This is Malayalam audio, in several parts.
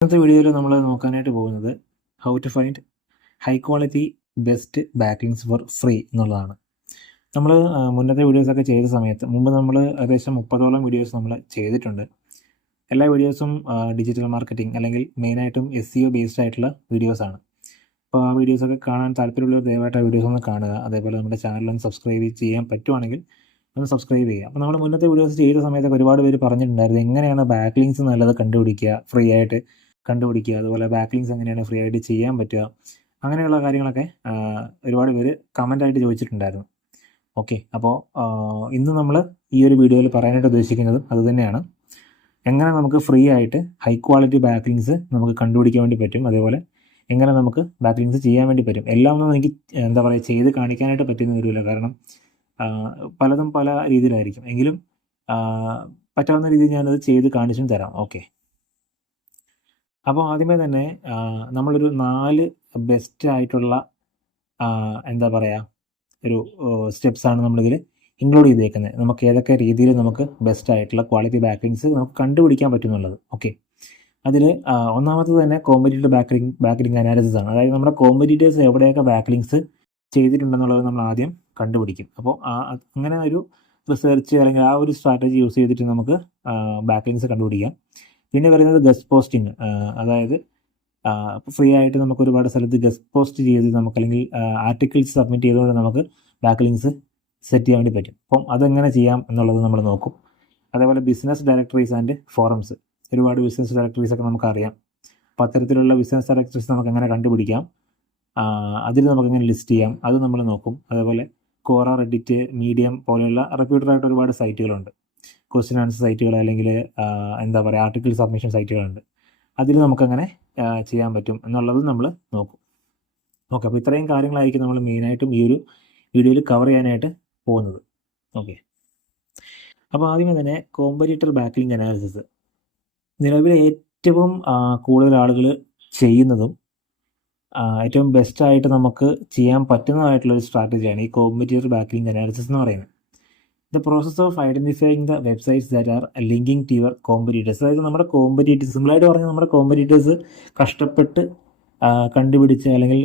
ഇന്നത്തെ വീഡിയോയിൽ നമ്മൾ നോക്കാനായിട്ട് പോകുന്നത് how to find high quality best backlinks for free എന്നുള്ളതാണ്. നമ്മൾ മുന്നത്തെ വീഡിയോസൊക്കെ ചെയ്ത സമയത്ത് നമ്മൾ ഏകദേശം 30ഓളം വീഡിയോസ് നമ്മൾ ചെയ്തിട്ടുണ്ട്. എല്ലാ വീഡിയോസും ഡിജിറ്റൽ മാർക്കറ്റിംഗ് അല്ലെങ്കിൽ മെയിനായിട്ടും SEO ബേസ്ഡ് ആയിട്ടുള്ള വീഡിയോസാണ്. അപ്പോൾ ആ വീഡിയോസൊക്കെ കാണാൻ താല്പര്യമുള്ളവർ ദയവായിട്ട് ആ വീഡിയോസ് ഒന്ന് കാണുക. അതേപോലെ നമ്മുടെ ചാനലൊന്ന് സബ്സ്ക്രൈബ് ചെയ്യാൻ പറ്റുവാണെങ്കിൽ ഒന്ന് സബ്സ്ക്രൈബ് ചെയ്യുക. അപ്പോൾ നമ്മൾ മുന്നത്തെ വീഡിയോസ് ചെയ്ത സമയത്തൊക്കെ ഒരുപാട് പേര് പറഞ്ഞിട്ടുണ്ടായിരുന്നു എങ്ങനെയാണ് ബാക്ക്ലിങ്സ് നല്ലത് കണ്ടുപിടിക്കുക, ഫ്രീ ആയിട്ട് കണ്ടുപിടിക്കുക, അതുപോലെ ബാക്ക്ലിങ്സ് എങ്ങനെയാണ് ഫ്രീ ആയിട്ട് ചെയ്യാൻ പറ്റുക, അങ്ങനെയുള്ള കാര്യങ്ങളൊക്കെ ഒരുപാട് പേര് കമൻ്റായിട്ട് ചോദിച്ചിട്ടുണ്ടായിരുന്നു. ഓക്കെ, അപ്പോൾ ഇന്ന് നമ്മൾ ഈ ഒരു വീഡിയോയിൽ പറയാനായിട്ട് ഉദ്ദേശിക്കുന്നതും അതുതന്നെയാണ്. എങ്ങനെ നമുക്ക് ഫ്രീ ആയിട്ട് ഹൈ ക്വാളിറ്റി ബാക്ക്ലിങ്സ് നമുക്ക് കണ്ടുപിടിക്കാൻ വേണ്ടി പറ്റും, അതേപോലെ എങ്ങനെ നമുക്ക് ബാക്ക്ലിങ്സ് ചെയ്യാൻ വേണ്ടി പറ്റും. എല്ലാം ഒന്നും എനിക്ക് ചെയ്ത് കാണിക്കാനായിട്ട് പറ്റുന്ന വരില്ല, കാരണം പലതും പല രീതിയിലായിരിക്കും. എങ്കിലും പറ്റാവുന്ന രീതിയിൽ ഞാനത് ചെയ്ത് കാണിച്ചും തരാം. ഓക്കെ, അപ്പോൾ ആദ്യമേ തന്നെ നമ്മളൊരു 4 ബെസ്റ്റ് ആയിട്ടുള്ള ഒരു സ്റ്റെപ്സാണ് നമ്മളിതിൽ ഇൻക്ലൂഡ് ചെയ്തേക്കുന്നത്. നമുക്ക് ഏതൊക്കെ രീതിയിൽ നമുക്ക് ബെസ്റ്റ് ആയിട്ടുള്ള ക്വാളിറ്റി ബാക്ക്ലിങ്സ് നമുക്ക് കണ്ടുപിടിക്കാൻ പറ്റുന്നുള്ളത്. ഓക്കെ, അതിൽ ഒന്നാമത്തത് തന്നെ കോമ്പറ്റീറ്റീവ് ബാക്ക്ലിങ്ക് അനാലിസിസ് ആണ്. അതായത് നമ്മുടെ കോമ്പറ്റീറ്റേഴ്സ് എവിടെയൊക്കെ ബാക്ക്ലിങ്സ് ചെയ്തിട്ടുണ്ടെന്നുള്ളത് നമ്മൾ ആദ്യം കണ്ടുപിടിക്കും. അപ്പോൾ അങ്ങനെ ഒരു റിസർച്ച് അല്ലെങ്കിൽ ആ ഒരു സ്ട്രാറ്റജി യൂസ് ചെയ്തിട്ട് നമുക്ക് ബാക്ക്ലിങ്സ് കണ്ടുപിടിക്കാം. പിന്നെ പറയുന്നത് ഗസ്റ്റ് പോസ്റ്റിംഗ്, അതായത് ഫ്രീ ആയിട്ട് നമുക്ക് ഒരുപാട് സ്ഥലത്ത് ഗസ്റ്റ് പോസ്റ്റ് ചെയ്ത് നമുക്ക് അല്ലെങ്കിൽ ആർട്ടിക്കിൾസ് സബ്മിറ്റ് ചെയ്തുകൊണ്ട് നമുക്ക് ബാക്ക്ലിങ്സ് സെറ്റ് ചെയ്യാൻ വേണ്ടി പറ്റും. അപ്പം അതെങ്ങനെ ചെയ്യാം എന്നുള്ളത് നമ്മൾ നോക്കും. അതേപോലെ ബിസിനസ് ഡയറക്ടറീസ് ആൻഡ് ഫോറംസ്, ഒരുപാട് ബിസിനസ് ഡയറക്ടറീസ് ഒക്കെ നമുക്കറിയാം. അപ്പോൾ അത്തരത്തിലുള്ള ബിസിനസ് ഡയറക്ടറീസ് നമുക്ക് എങ്ങനെ കണ്ടുപിടിക്കാം, അതിൽ നമുക്കെങ്ങനെ ലിസ്റ്റ് ചെയ്യാം, അത് നമ്മൾ നോക്കും. അതേപോലെ കോറ, റെഡിറ്റ്, മീഡിയം പോലെയുള്ള റെപ്യൂട്ടഡ് ആയിട്ട് ഒരുപാട് സൈറ്റുകളുണ്ട്. ക്വസ്റ്റ്യൻ ആൻസർ സൈറ്റുകൾ അല്ലെങ്കിൽ ആർട്ടിക്കിൾ സബ്മിഷൻ സൈറ്റുകളുണ്ട്. അതിൽ നമുക്കങ്ങനെ ചെയ്യാൻ പറ്റും എന്നുള്ളത് നമ്മൾ നോക്കും. ഓക്കെ, അപ്പോൾ ഇത്രയും കാര്യങ്ങളായിരിക്കും നമ്മൾ മെയിനായിട്ടും ഈ ഒരു വീഡിയോയിൽ കവർ ചെയ്യാനായിട്ട് പോകുന്നത്. ഓക്കെ, അപ്പോൾ ആദ്യമേ തന്നെ കോമ്പറ്റീറ്റർ ബാക്ക്ലിങ്ക് അനാലിസിസ് നിലവിൽ ഏറ്റവും കൂടുതൽ ആളുകൾ ചെയ്യുന്നതും ഏറ്റവും ബെസ്റ്റായിട്ട് നമുക്ക് ചെയ്യാൻ പറ്റുന്നതായിട്ടുള്ളൊരു സ്ട്രാറ്റജിയാണ് ഈ കോമ്പറ്റീറ്റർ ബാക്ക്ലിങ്ക് അനാലിസിസ് എന്ന് പറയുന്നത്. The process of identifying the websites that are linking to your competitors. അതായത് നമ്മുടെ കോമ്പറ്റീറ്റേഴ്സ്, സിമ്പിളായിട്ട് പറഞ്ഞാൽ നമ്മുടെ കോമ്പറ്റീറ്റേഴ്സ് കഷ്ടപ്പെട്ട് കണ്ടുപിടിച്ച് അല്ലെങ്കിൽ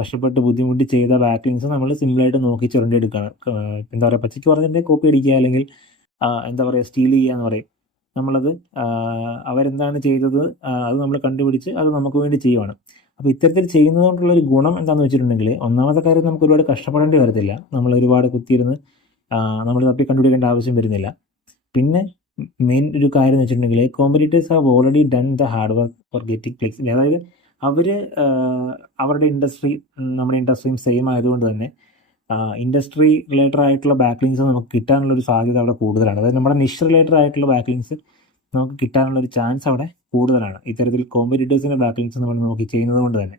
കഷ്ടപ്പെട്ട് ബുദ്ധിമുട്ടി ചെയ്ത ബാക്ക്ലിങ്സ് നമ്മൾ സിമ്പിളായിട്ട് നോക്കി ചുരണ്ടിയെടുക്കുകയാണ്. പച്ചയ്ക്ക് പറഞ്ഞിട്ടുണ്ടെങ്കിൽ കോപ്പി അടിക്കുക അല്ലെങ്കിൽ സ്റ്റീൽ ചെയ്യുക എന്ന് പറയും. നമ്മളത് അവരെന്താണ് ചെയ്തത് അത് നമ്മൾ കണ്ടുപിടിച്ച് അത് നമുക്ക് വേണ്ടി ചെയ്യുവാണ്. അപ്പോൾ ഇത്തരത്തിൽ ചെയ്യുന്നത് കൊണ്ടുള്ളൊരു ഗുണം എന്താണെന്ന് വെച്ചിട്ടുണ്ടെങ്കിൽ, ഒന്നാമത്തെ കാര്യം നമുക്ക് ഒരുപാട് കഷ്ടപ്പെടേണ്ടി വരത്തില്ല. നമ്മൾ ഒരുപാട് കുത്തിയിരുന്ന് നമ്മൾ തപ്പി കണ്ടുപിടിക്കേണ്ട ആവശ്യം വരുന്നില്ല. പിന്നെ മെയിൻ ഒരു കാര്യം എന്ന് വെച്ചിട്ടുണ്ടെങ്കിൽ competitors have already done the hard work for getting clicks. അതായത് അവർ അവരുടെ ഇൻഡസ്ട്രി നമ്മുടെ ഇൻഡസ്ട്രിയും സെയിം ആയതുകൊണ്ട് തന്നെ ഇൻഡസ്ട്രി റിലേറ്റഡ് ആയിട്ടുള്ള ബാക്ക്ലിങ്സ് നമുക്ക് കിട്ടാനുള്ളൊരു സാധ്യത അവിടെ കൂടുതലാണ്. അതായത് നമ്മുടെ നിഷ് റിലേറ്റഡ് ആയിട്ടുള്ള ബാക്ക്ലിങ്സ് നമുക്ക് കിട്ടാനുള്ളൊരു ചാൻസ് അവിടെ കൂടുതലാണ് ഇത്തരത്തിൽ കോമ്പറ്റീറ്റേഴ്സിൻ്റെ ബാക്ക്ലിങ്സ് നമ്മൾ നോക്കി ചെയ്യുന്നത് കൊണ്ട് തന്നെ.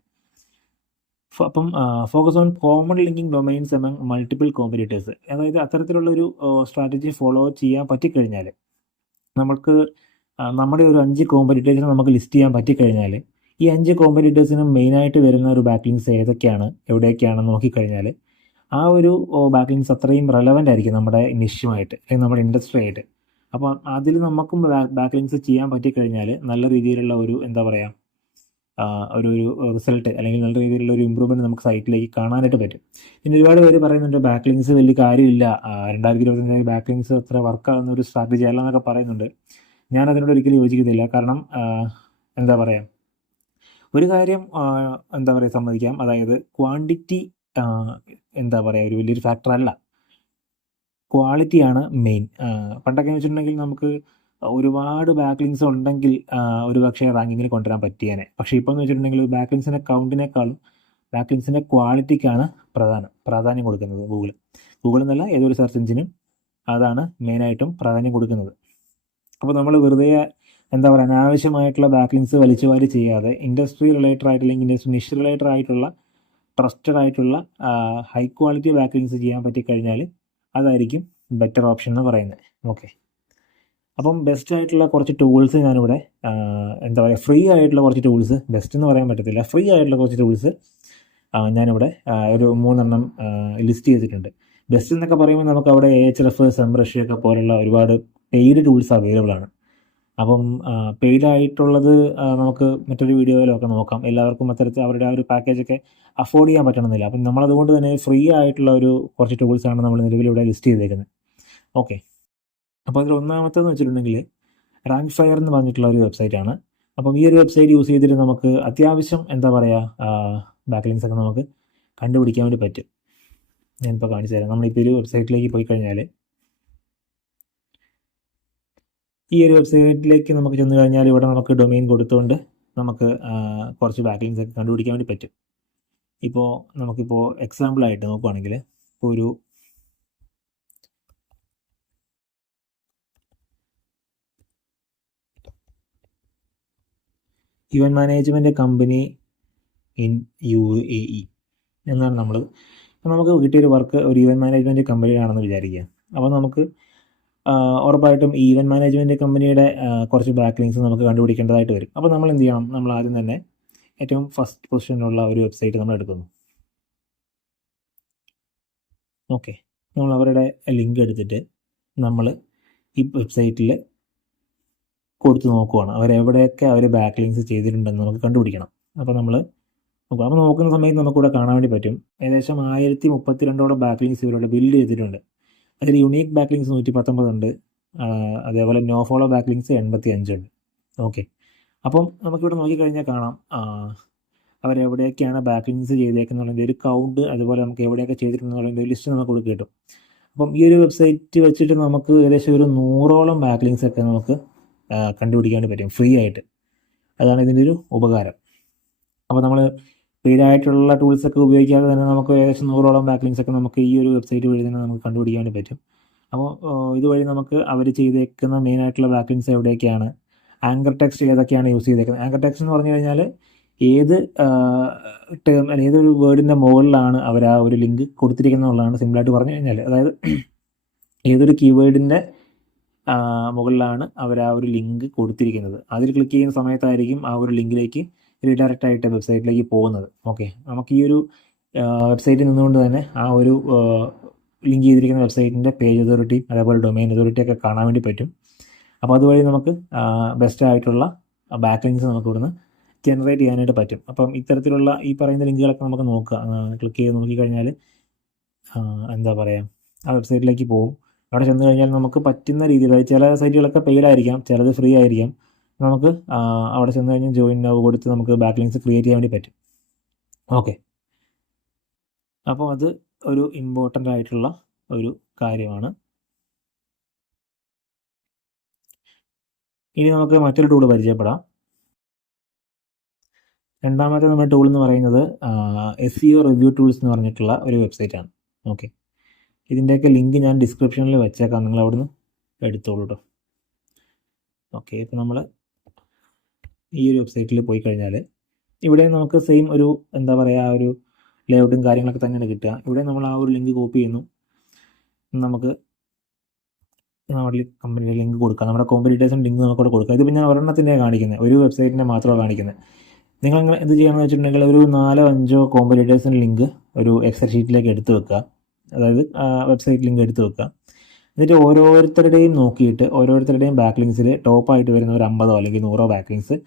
അപ്പം focus on common linking domains among multiple competitors. അതായത് അത്തരത്തിലുള്ളൊരു സ്ട്രാറ്റജി ഫോളോ ചെയ്യാൻ പറ്റിക്കഴിഞ്ഞാൽ, നമുക്ക് നമ്മുടെ ഒരു 5 കോമ്പറ്റീറ്റേഴ്സിനെ നമുക്ക് ലിസ്റ്റ് ചെയ്യാൻ പറ്റിക്കഴിഞ്ഞാൽ, ഈ 5 കോമ്പറ്റീറ്റേഴ്സിനും മെയിനായിട്ട് വരുന്ന ഒരു ബാക്ക്ലിങ്സ് ഏതൊക്കെയാണ് എവിടെയൊക്കെയാണെന്ന് നോക്കിക്കഴിഞ്ഞാൽ ആ ഒരു ബാക്ക്ലിങ്സ് അത്രയും റെലവൻ്റ് ആയിരിക്കും നമ്മുടെ നിഷ്യുമായിട്ട് അല്ലെങ്കിൽ നമ്മുടെ ഇൻഡസ്ട്രി ആയിട്ട്. അപ്പോൾ അതിൽ നമുക്കും ബാക്ക്ലിങ്സ് ചെയ്യാൻ പറ്റിക്കഴിഞ്ഞാൽ നല്ല രീതിയിലുള്ള ഒരു ഒരു റിസൾട്ട് അല്ലെങ്കിൽ നല്ല രീതിയിലുള്ള ഒരു ഇമ്പ്രൂവ്മെൻറ്റ് നമുക്ക് സൈറ്റിലേക്ക് കാണാനായിട്ട് പറ്റും. പിന്നെ ഒരുപാട് പേര് പറയുന്നുണ്ട് ബാക്ക്ലിങ്സ് വലിയ കാര്യമില്ല, 2025 ബാക്ക്ലിങ്സ് അത്ര വർക്കാകുന്ന ഒരു സ്ട്രാറ്റജി അല്ല എന്നൊക്കെ പറയുന്നുണ്ട്. ഞാൻ അതിനോട് ഒരിക്കലും യോജിക്കുന്നില്ല. കാരണം ഒരു കാര്യം സമ്മതിക്കാം, അതായത് ക്വാണ്ടിറ്റി ഒരു വലിയൊരു ഫാക്ടർ അല്ല, ക്വാളിറ്റിയാണ് മെയിൻ. പണ്ടൊക്കെ വെച്ചിട്ടുണ്ടെങ്കിൽ നമുക്ക് ഒരുപാട് ബാക്ക്ലിങ്സ് ഉണ്ടെങ്കിൽ ഒരു പക്ഷേ റാങ്കിങ്ങിൽ കൊണ്ടുവരാൻ പറ്റിയേനെ. പക്ഷേ ഇപ്പോൾ എന്ന് വെച്ചിട്ടുണ്ടെങ്കിൽ ബാക്ക്ലിങ്സിൻ്റെ കൗണ്ടിനേക്കാളും ബാക്ക്ലിങ്സിൻ്റെ ക്വാളിറ്റിക്കാണ് പ്രാധാന്യം കൊടുക്കുന്നത് ഗൂഗിൾ എന്നല്ല, ഏതൊരു സെർച്ച് എഞ്ചിനും അതാണ് മെയിനായിട്ടും പ്രാധാന്യം കൊടുക്കുന്നത്. അപ്പോൾ നമ്മൾ വെറുതെ അനാവശ്യമായിട്ടുള്ള ബാക്ക്ലിങ്സ് വലിച്ചുവാരി ചെയ്യാതെ ഇൻഡസ്ട്രി റിലേറ്റഡ് ആയിട്ട് അല്ലെങ്കിൽ ഇൻഡസ്ട്രി നിഷ് റിലേറ്റഡ് ആയിട്ടുള്ള ട്രസ്റ്റഡ് ആയിട്ടുള്ള ഹൈ ക്വാളിറ്റി ബാക്ക്ലിങ്സ് ചെയ്യാൻ പറ്റിക്കഴിഞ്ഞാൽ അതായിരിക്കും ബെറ്റർ ഓപ്ഷൻ എന്ന് പറയുന്നത്. ഓക്കെ, അപ്പം ബെസ്റ്റ് ആയിട്ടുള്ള കുറച്ച് ടൂൾസ് ഞാനിവിടെ ഫ്രീ ആയിട്ടുള്ള കുറച്ച് ടൂൾസ്, ബെസ്റ്റ് എന്ന് പറയാൻ പറ്റത്തില്ല, ഫ്രീ ആയിട്ടുള്ള കുറച്ച് ടൂൾസ് ഞാനിവിടെ ഒരു 3 ലിസ്റ്റ് ചെയ്തിട്ടുണ്ട്. ബെസ്റ്റ് എന്നൊക്കെ പറയുമ്പോൾ നമുക്ക് അവിടെ AHRF, SEMrush ഒക്കെ പോലുള്ള ഒരുപാട് പെയ്ഡ് ടൂൾസ് അവൈലബിൾ ആണ്. അപ്പം പെയ്ഡായിട്ടുള്ളത് നമുക്ക് മറ്റൊരു വീഡിയോയിലൊക്കെ നോക്കാം. എല്ലാവർക്കും അത്തരത്തിൽ അവരുടെ ആ ഒരു പാക്കേജൊക്കെ അഫോർഡ് ചെയ്യാൻ പറ്റണമെന്നില്ല. അപ്പം നമ്മളതുകൊണ്ട് തന്നെ ഫ്രീ ആയിട്ടുള്ള ഒരു കുറച്ച് ടൂൾസാണ് നമ്മൾ നിലവിലിവിടെ ലിസ്റ്റ് ചെയ്തേക്കുന്നത്. ഓക്കെ. അപ്പോൾ അതിൽ ഒന്നാമത്തേതെന്ന് വെച്ചിട്ടുണ്ടെങ്കിൽ റാങ്ക് ഫയർ എന്ന് പറഞ്ഞിട്ടുള്ള ഒരു വെബ്സൈറ്റാണ്. അപ്പം ഈ ഒരു വെബ്സൈറ്റ് യൂസ് ചെയ്തിട്ട് നമുക്ക് അത്യാവശ്യം എന്താ പറയുക ബാക്ക്ലിങ്സ് ഒക്കെ നമുക്ക് കണ്ടുപിടിക്കാൻ വേണ്ടി പറ്റും. ഞാനിപ്പോൾ കാണിച്ചു തരാം. നമ്മളിപ്പോൾ ഒരു വെബ്സൈറ്റിലേക്ക് പോയി കഴിഞ്ഞാൽ ഈ ഒരു വെബ്സൈറ്റിലേക്ക് നമുക്ക് ചെന്ന് കഴിഞ്ഞാൽ ഇവിടെ നമുക്ക് ഡൊമെയിൻ കൊടുത്തുകൊണ്ട് നമുക്ക് കുറച്ച് ബാക്ക്ലിങ്സ് ഒക്കെ കണ്ടുപിടിക്കാൻ വേണ്ടി പറ്റും. ഇപ്പോൾ നമുക്കിപ്പോൾ എക്സാമ്പിളായിട്ട് നോക്കുകയാണെങ്കിൽ ഇപ്പോൾ ഒരു event management company in UAE എന്നാണ് നമുക്ക് കിട്ടിയൊരു വർക്ക് ഒരു ഇവൻറ്റ് മാനേജ്മെൻറ്റ് കമ്പനിയാണെന്ന് വിചാരിക്കുക. അപ്പോൾ നമുക്ക് ഉറപ്പായിട്ടും ഈ ഇവൻറ്റ് മാനേജ്മെൻറ്റ് കമ്പനിയുടെ കുറച്ച് ബാക്ക്ലിങ്സ് നമുക്ക് കണ്ടുപിടിക്കേണ്ടതായിട്ട് വരും. അപ്പോൾ നമ്മൾ എന്ത് ചെയ്യണം? നമ്മൾ ആദ്യം തന്നെ ഏറ്റവും ഫസ്റ്റ് പൊസിഷനിലുള്ള ഒരു വെബ്സൈറ്റ് നമ്മൾ എടുക്കുന്നു. ഓക്കെ, നമ്മൾ അവരുടെ ലിങ്ക് എടുത്തിട്ട് നമ്മൾ ഈ വെബ്സൈറ്റിൽ കൊടുത്ത് നോക്കുവാണ് അവരെവിടെയൊക്കെ അവർ ബാക്ക്ലിങ്സ് ചെയ്തിട്ടുണ്ടെന്ന് നമുക്ക് കണ്ടുപിടിക്കണം. അപ്പോൾ നമ്മൾ നോക്കുക. അപ്പോൾ നോക്കുന്ന സമയത്ത് നമുക്കിവിടെ കാണാൻ വേണ്ടി പറ്റും ഏകദേശം 1032 ബാക്ക്ലിങ്സ് ഇവരുടെ ബിൽഡ് ചെയ്തിട്ടുണ്ട്. അതിൽ യുണീക്ക് ബാക്ക്ലിങ്സ് 119 ഉണ്ട്. അതേപോലെ നോ ഫോളോ ബാക്ക്ലിങ്സ് 85 ഉണ്ട്. ഓക്കെ, അപ്പം നമുക്കിവിടെ നോക്കിക്കഴിഞ്ഞാൽ കാണാം അവരെവിടെയൊക്കെയാണ് ബാക്ക്ലിങ്സ് ചെയ്തേക്കുന്നുള്ളതിൻ്റെ ഒരു കൗണ്ട്, അതുപോലെ നമുക്ക് എവിടെയൊക്കെ ചെയ്തിട്ടുണ്ടെന്നുള്ളതിൻ്റെ ഒരു ലിസ്റ്റ് നമുക്ക് കിട്ടും. അപ്പം ഈ ഒരു വെബ്സൈറ്റ് വെച്ചിട്ട് നമുക്ക് ഏകദേശം ഒരു 100ഓളം ബാക്ക്ലിങ്സ് ഒക്കെ നമുക്ക് കണ്ടുപിടിക്കാൻ വേണ്ടി പറ്റും ഫ്രീ ആയിട്ട്. അതാണ് ഇതിൻ്റെ ഒരു ഉപകാരം. അപ്പോൾ നമ്മൾ പെയ്ഡായിട്ടുള്ള ടൂൾസൊക്കെ ഉപയോഗിക്കാതെ തന്നെ നമുക്ക് ഏകദേശം 100ഓളം ബാക്ക്ലിങ്സ് ഒക്കെ നമുക്ക് ഈ ഒരു വെബ്സൈറ്റ് വഴി തന്നെ നമുക്ക് കണ്ടുപിടിക്കാൻ വേണ്ടി പറ്റും. അപ്പോൾ ഇതുവഴി നമുക്ക് അവർ ചെയ്തേക്കുന്ന മെയിനായിട്ടുള്ള ബാക്ക്ലിങ്സ് എവിടെയൊക്കെയാണ്, ആങ്കർ ടെക്സ്റ്റ് ഏതൊക്കെയാണ് യൂസ് ചെയ്തേക്കുന്നത്. ആങ്കർ ടെക്സ്റ്റ് എന്ന് പറഞ്ഞു കഴിഞ്ഞാൽ ഏത് ടേം അല്ലെങ്കിൽ ഏതൊരു വേർഡിൻ്റെ മുകളിലാണ് അവർ ആ ഒരു ലിങ്ക് കൊടുത്തിരിക്കുന്നതെന്നുള്ളതാണ് സിമ്പിളായിട്ട് പറഞ്ഞു കഴിഞ്ഞാൽ. അതായത് ഏതൊരു കീവേഡിൻ്റെ മുകളിലാണ് അവർ ആ ഒരു ലിങ്ക് കൊടുത്തിരിക്കുന്നത്. അതിൽ ക്ലിക്ക് ചെയ്യുന്ന സമയത്തായിരിക്കും ആ ഒരു ലിങ്കിലേക്ക് റീഡയറക്റ്റ് ആയിട്ട് വെബ്സൈറ്റിലേക്ക് പോകുന്നത്. ഓക്കെ, നമുക്ക് ഈ ഒരു വെബ്സൈറ്റിൽ നിന്നുകൊണ്ട് തന്നെ ആ ഒരു ലിങ്ക് ചെയ്തിരിക്കുന്ന വെബ്സൈറ്റിൻ്റെ പേജ് അതോറിറ്റി അതേപോലെ ഡൊമൈൻ അതോറിറ്റി ഒക്കെ കാണാൻ വേണ്ടി പറ്റും. അപ്പോൾ അതുവഴി നമുക്ക് ബെസ്റ്റ് ആയിട്ടുള്ള ബാക്ക്ലിങ്സ് നമുക്ക് ഇവിടുന്ന് ജനറേറ്റ് ചെയ്യാനായിട്ട് പറ്റും. അപ്പം ഇത്തരത്തിലുള്ള ഈ പറയുന്ന ലിങ്കുകളൊക്കെ നമുക്ക് നോക്കുക. ക്ലിക്ക് ചെയ്ത് നോക്കിക്കഴിഞ്ഞാൽ എന്താ പറയുക ആ വെബ്സൈറ്റിലേക്ക് പോകും. അവിടെ ചെന്ന് കഴിഞ്ഞാൽ നമുക്ക് പറ്റുന്ന രീതിയിൽ ചില സൈറ്റുകളൊക്കെ പെയ്ഡായിരിക്കാം, ചിലത് ഫ്രീ ആയിരിക്കാം. നമുക്ക് അവിടെ ചെന്ന് കഴിഞ്ഞാൽ ജോയിൻ നൗ കൊടുത്ത് നമുക്ക് ബാക്ക്ലിങ്സ് ക്രിയേറ്റ് ചെയ്യാൻ വേണ്ടി പറ്റും. ഓക്കെ, അപ്പോൾ അത് ഒരു ഇമ്പോർട്ടൻ്റ് ആയിട്ടുള്ള ഒരു കാര്യമാണ്. ഇനി നമുക്ക് മറ്റൊരു ടൂൾ പരിചയപ്പെടാം. രണ്ടാമത്തെ നമ്മുടെ ടൂൾ എന്ന് പറയുന്നത് SEO റിവ്യൂ ടൂൾസ് എന്ന് പറഞ്ഞിട്ടുള്ള ഒരു വെബ്സൈറ്റാണ്. ഓക്കെ, ഇതിൻ്റെയൊക്കെ ലിങ്ക് ഞാൻ ഡിസ്ക്രിപ്ഷനിൽ വെച്ചേക്കാം, നിങ്ങൾ അവിടുന്ന് എടുത്തോളൂ കേട്ടോ. ഓക്കെ, ഇപ്പോൾ നമ്മൾ ഈ ഒരു വെബ്സൈറ്റിൽ പോയി കഴിഞ്ഞാൽ ഇവിടെ നമുക്ക് സെയിം ഒരു എന്താ പറയുക ഒരു ലേഔട്ടും കാര്യങ്ങളൊക്കെ തന്നെയാണ് കിട്ടുക. ഇവിടെ നമ്മൾ ആ ഒരു ലിങ്ക് കോപ്പി ചെയ്യുന്നു, നമുക്ക് നമ്മുടെ കമ്പനിയുടെ ലിങ്ക് കൊടുക്കാം, നമ്മുടെ കോമ്പറ്റീറ്റേഴ്സിൻ്റെ ലിങ്ക് നമുക്കവിടെ കൊടുക്കാം. ഇതിപ്പോൾ ഞാൻ ഒരെണ്ണത്തിൻ്റെ കാണിക്കുന്നത്, ഒരു വെബ്സൈറ്റിൻ്റെ മാത്രമാണ് കാണിക്കുന്നത്. നിങ്ങൾ എന്ത് ചെയ്യണമെന്ന് വെച്ചിട്ടുണ്ടെങ്കിൽ ഒരു 4-5 കോമ്പറ്റീറ്റേഴ്സിൻ്റെ ലിങ്ക് ഒരു എക്സൽ ഷീറ്റിലേക്ക് എടുത്ത് വെക്കുക, അതായത് വെബ്സൈറ്റ് ലിങ്ക് എടുത്ത് വെക്കുക. എന്നിട്ട് ഓരോരുത്തരുടെയും നോക്കിയിട്ട് ഓരോരുത്തരുടെയും ബാക്ക്ലിങ്സിൽ ടോപ്പായിട്ട് വരുന്ന ഒരു 50 അല്ലെങ്കിൽ 100 ബാക്ക്ലിങ്സ്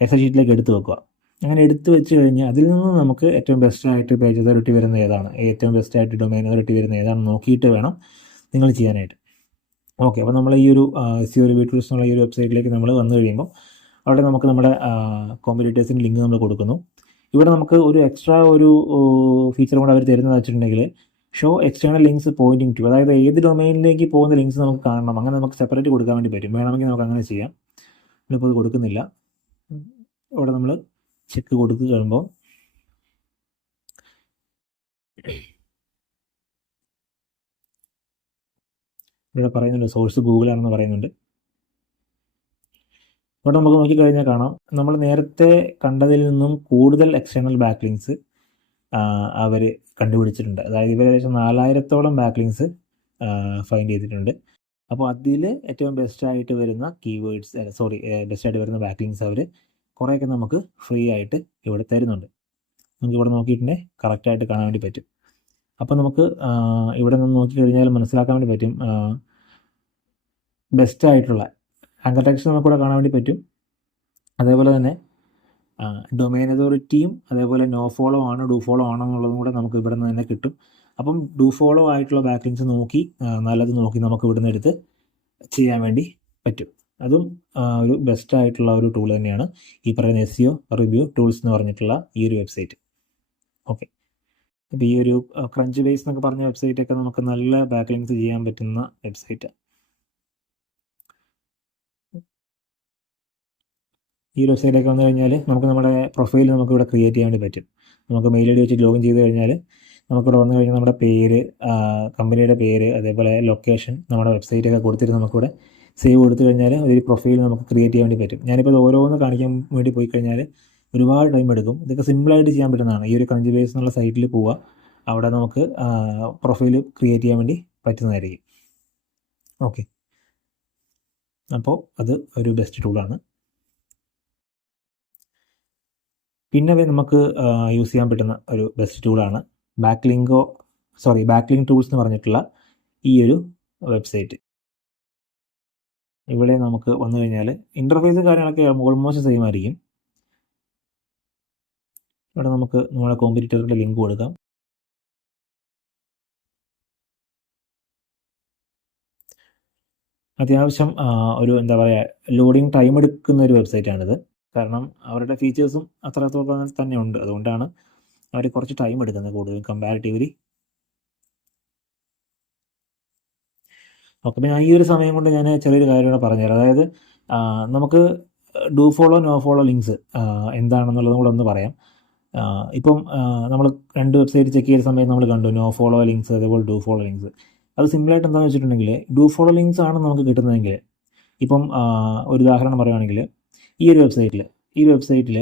എക്സൽ ഷീറ്റിലേക്ക് എടുത്ത് വെക്കുക. അങ്ങനെ എടുത്ത് വെച്ച് കഴിഞ്ഞാൽ അതിൽ നിന്ന് നമുക്ക് ഏറ്റവും ബെസ്റ്റായിട്ട് പേജ് അതോറിറ്റി വരുന്ന ഏതാണ്, ഏറ്റവും ബെസ്റ്റായിട്ട് ഡൊമൈൻ അതോറിറ്റി വരുന്ന ഏതാണ് നോക്കിയിട്ട് വേണം നിങ്ങൾ ചെയ്യാനായിട്ട്. ഓക്കെ, അപ്പോൾ നമ്മൾ ഈ ഒരു SEO റിവ്യൂ ടൂൾസ് എന്നുള്ള ഈ ഒരു വെബ്സൈറ്റിലേക്ക് നമ്മൾ വന്നു കഴിയുമ്പോൾ അവിടെ നമുക്ക് നമ്മുടെ കോമ്പറ്റീറ്റേഴ്സിൻ്റെ ലിങ്ക് നമ്മൾ കൊടുക്കുന്നു. ഇവിടെ നമുക്ക് ഒരു എക്സ്ട്രാ ഒരു ഫീച്ചർ കൂടെ അവർ തരുന്നത് വെച്ചിട്ടുണ്ടെങ്കിൽ show external links pointing to, അതായത് ഏത് ഡൊമൈനിലേക്ക് പോകുന്ന ലിങ്ക്സ് നമുക്ക് കാണണം, അങ്ങനെ നമുക്ക് സെപ്പറേറ്റ് കൊടുക്കാൻ വേണ്ടി പറ്റും. വേണമെങ്കിൽ നമുക്ക് അങ്ങനെ ചെയ്യാം. നമ്മളിപ്പോൾ കൊടുക്കുന്നില്ല. ഇവിടെ നമ്മൾ ചെക്ക് കൊടുത്ത് കഴിയുമ്പോൾ ഇവിടെ പറയുന്നുണ്ട് സോഴ്സ് ഗൂഗിളാണെന്ന് പറയുന്നുണ്ട്. ഇവിടെ നമുക്ക് നോക്കിക്കഴിഞ്ഞാൽ കാണാം നമ്മൾ നേരത്തെ കണ്ടതിൽ നിന്നും കൂടുതൽ എക്സ്റ്റേണൽ ബാക്ക്ലിങ്സ് അവർ കണ്ടുപിടിച്ചിട്ടുണ്ട്. അതായത് ഇവർ ഏകദേശം 4000ഓളം ബാക്ക്ലിങ്സ് ഫൈൻഡ് ചെയ്തിട്ടുണ്ട്. അപ്പോൾ അതിൽ ഏറ്റവും ബെസ്റ്റായിട്ട് വരുന്ന കീവേഡ്സ് ബെസ്റ്റായിട്ട് വരുന്ന ബാക്ക്ലിങ്സ് അവർ കുറേയൊക്കെ നമുക്ക് ഫ്രീ ആയിട്ട് ഇവിടെ തരുന്നുണ്ട്. നമുക്ക് ഇവിടെ നോക്കിയിട്ടുണ്ടെങ്കിൽ കറക്റ്റായിട്ട് കാണാൻ വേണ്ടി പറ്റും. അപ്പോൾ നമുക്ക് ഇവിടെ നിന്ന് നോക്കിക്കഴിഞ്ഞാൽ മനസ്സിലാക്കാൻ വേണ്ടി പറ്റും ബെസ്റ്റായിട്ടുള്ള ആങ്കർ ടെക്സ്റ്റ് നമുക്കിവിടെ കാണാൻ വേണ്ടി പറ്റും. അതേപോലെ തന്നെ ഡൊമൈൻ അതോറിറ്റിയും അതേപോലെ നോ ഫോളോ ആണോ ഡു ഫോളോ ആണോ എന്നുള്ളതും കൂടെ നമുക്ക് ഇവിടെ നിന്ന് തന്നെ കിട്ടും. അപ്പം ഡു ഫോളോ ആയിട്ടുള്ള ബാക്ക്ലിങ്സ് നോക്കി നല്ലത് നോക്കി നമുക്ക് ഇവിടെ നിന്ന് എടുത്ത് ചെയ്യാൻ വേണ്ടി പറ്റും. അതും ഒരു ബെസ്റ്റ് ആയിട്ടുള്ള ഒരു ടൂൾ തന്നെയാണ് ഈ പറയുന്ന SEO റിവ്യൂ ടൂൾസ് എന്ന് പറഞ്ഞിട്ടുള്ള ഈ ഒരു വെബ്സൈറ്റ്. ഓക്കെ, അപ്പോൾ ഈ ഒരു ക്രഞ്ച് ബേസ് എന്നൊക്കെ പറഞ്ഞ വെബ്സൈറ്റൊക്കെ നമുക്ക് നല്ല ബാക്ക്ലിങ്സ് ചെയ്യാൻ പറ്റുന്ന വെബ്സൈറ്റ്. ഈ ഒരു വെബ്സൈറ്റിലേക്ക് വന്നു കഴിഞ്ഞാൽ നമുക്ക് നമ്മുടെ പ്രൊഫൈൽ നമുക്ക് ഇവിടെ ക്രിയേറ്റ് ചെയ്യാൻ വേണ്ടി പറ്റും. നമുക്ക് മെയിൽ ID വെച്ച് ലോഗിൻ ചെയ്ത് കഴിഞ്ഞാൽ നമുക്കിവിടെ വന്നു കഴിഞ്ഞാൽ നമ്മുടെ പേര്, കമ്പനിയുടെ പേര്, അതേപോലെ ലൊക്കേഷൻ, നമ്മുടെ വെബ്സൈറ്റൊക്കെ കൊടുത്തിട്ട് നമുക്കിവിടെ സേവ് കൊടുത്തു കഴിഞ്ഞാൽ ഒരു പ്രൊഫൈൽ നമുക്ക് ക്രിയേറ്റ് ചെയ്യാൻ വേണ്ടി പറ്റും. ഞാനിപ്പോൾ ഇത് ഓരോന്ന് കാണിക്കാൻ വേണ്ടി പോയി കഴിഞ്ഞാൽ ഒരുപാട് ടൈം എടുക്കും. ഇതൊക്കെ സിമ്പിളായിട്ട് ചെയ്യാൻ പറ്റുന്നതാണ്. ഈ ഒരു ക്രഞ്ച് ബേസ് എന്നുള്ള സൈറ്റിൽ പോവുക, അവിടെ നമുക്ക് പ്രൊഫൈൽ ക്രിയേറ്റ് ചെയ്യാൻ വേണ്ടി പറ്റുന്നതായിരിക്കും. ഓക്കെ, അപ്പോൾ അത് ഒരു ബെസ്റ്റ് ടൂളാണ്. പിന്നെ നമുക്ക് യൂസ് ചെയ്യാൻ പറ്റുന്ന ഒരു ബെസ്റ്റ് ടൂളാണ് ബാക്ക്ലിങ്ക് ടൂൾസ് എന്ന് പറഞ്ഞിട്ടുള്ള ഈ ഒരു വെബ്സൈറ്റ്. ഇവിടെ നമുക്ക് വന്നു കഴിഞ്ഞാൽ ഇൻ്റർഫേസ് കാര്യങ്ങളൊക്കെ ഓൾമോസ്റ്റ് സെയിം ആയിരിക്കും. ഇവിടെ നമുക്ക് നമ്മുടെ കോമ്പറ്റീറ്ററിൻ്റെ ലിങ്ക് കൊടുക്കാം. അത്യാവശ്യം ഒരു എന്താ പറയുക, ലോഡിങ് ടൈം എടുക്കുന്ന ഒരു വെബ്സൈറ്റാണിത്. കാരണം അവരുടെ ഫീച്ചേഴ്സും അത്രത്തോളം തന്നെ ഉണ്ട്. അതുകൊണ്ടാണ് അവർ കുറച്ച് ടൈം എടുക്കുന്നത് കൂടുതലും കമ്പാരിറ്റീവ്ലി. ഓക്കെ, അപ്പോൾ ഞാൻ ഈ ഒരു സമയം കൊണ്ട് ഞാൻ ചെറിയൊരു കാര്യം കൂടെ പറഞ്ഞുതരാം. അതായത് നമുക്ക് do follow no follow links എന്താണെന്നുള്ളതും കൂടെ ഒന്ന് പറയാം. ഇപ്പം നമ്മൾ 2 വെബ്സൈറ്റ് ചെക്ക് ചെയ്ത സമയത്ത് നമ്മൾ കണ്ടു നോ ഫോളോ ലിങ്ക്സ്, അതേപോലെ ഡു ഫോളോ ലിങ്ക്സ്. അത് സിമ്പിളായിട്ട് എന്താണെന്ന് വെച്ചിട്ടുണ്ടെങ്കിൽ ഡു ഫോളോ ലിങ്ക്സ് ആണ് നമുക്ക് കിട്ടുന്നതെങ്കിൽ, ഇപ്പം ഒരു ഉദാഹരണം പറയുകയാണെങ്കിൽ ഈ ഒരു വെബ്സൈറ്റിൽ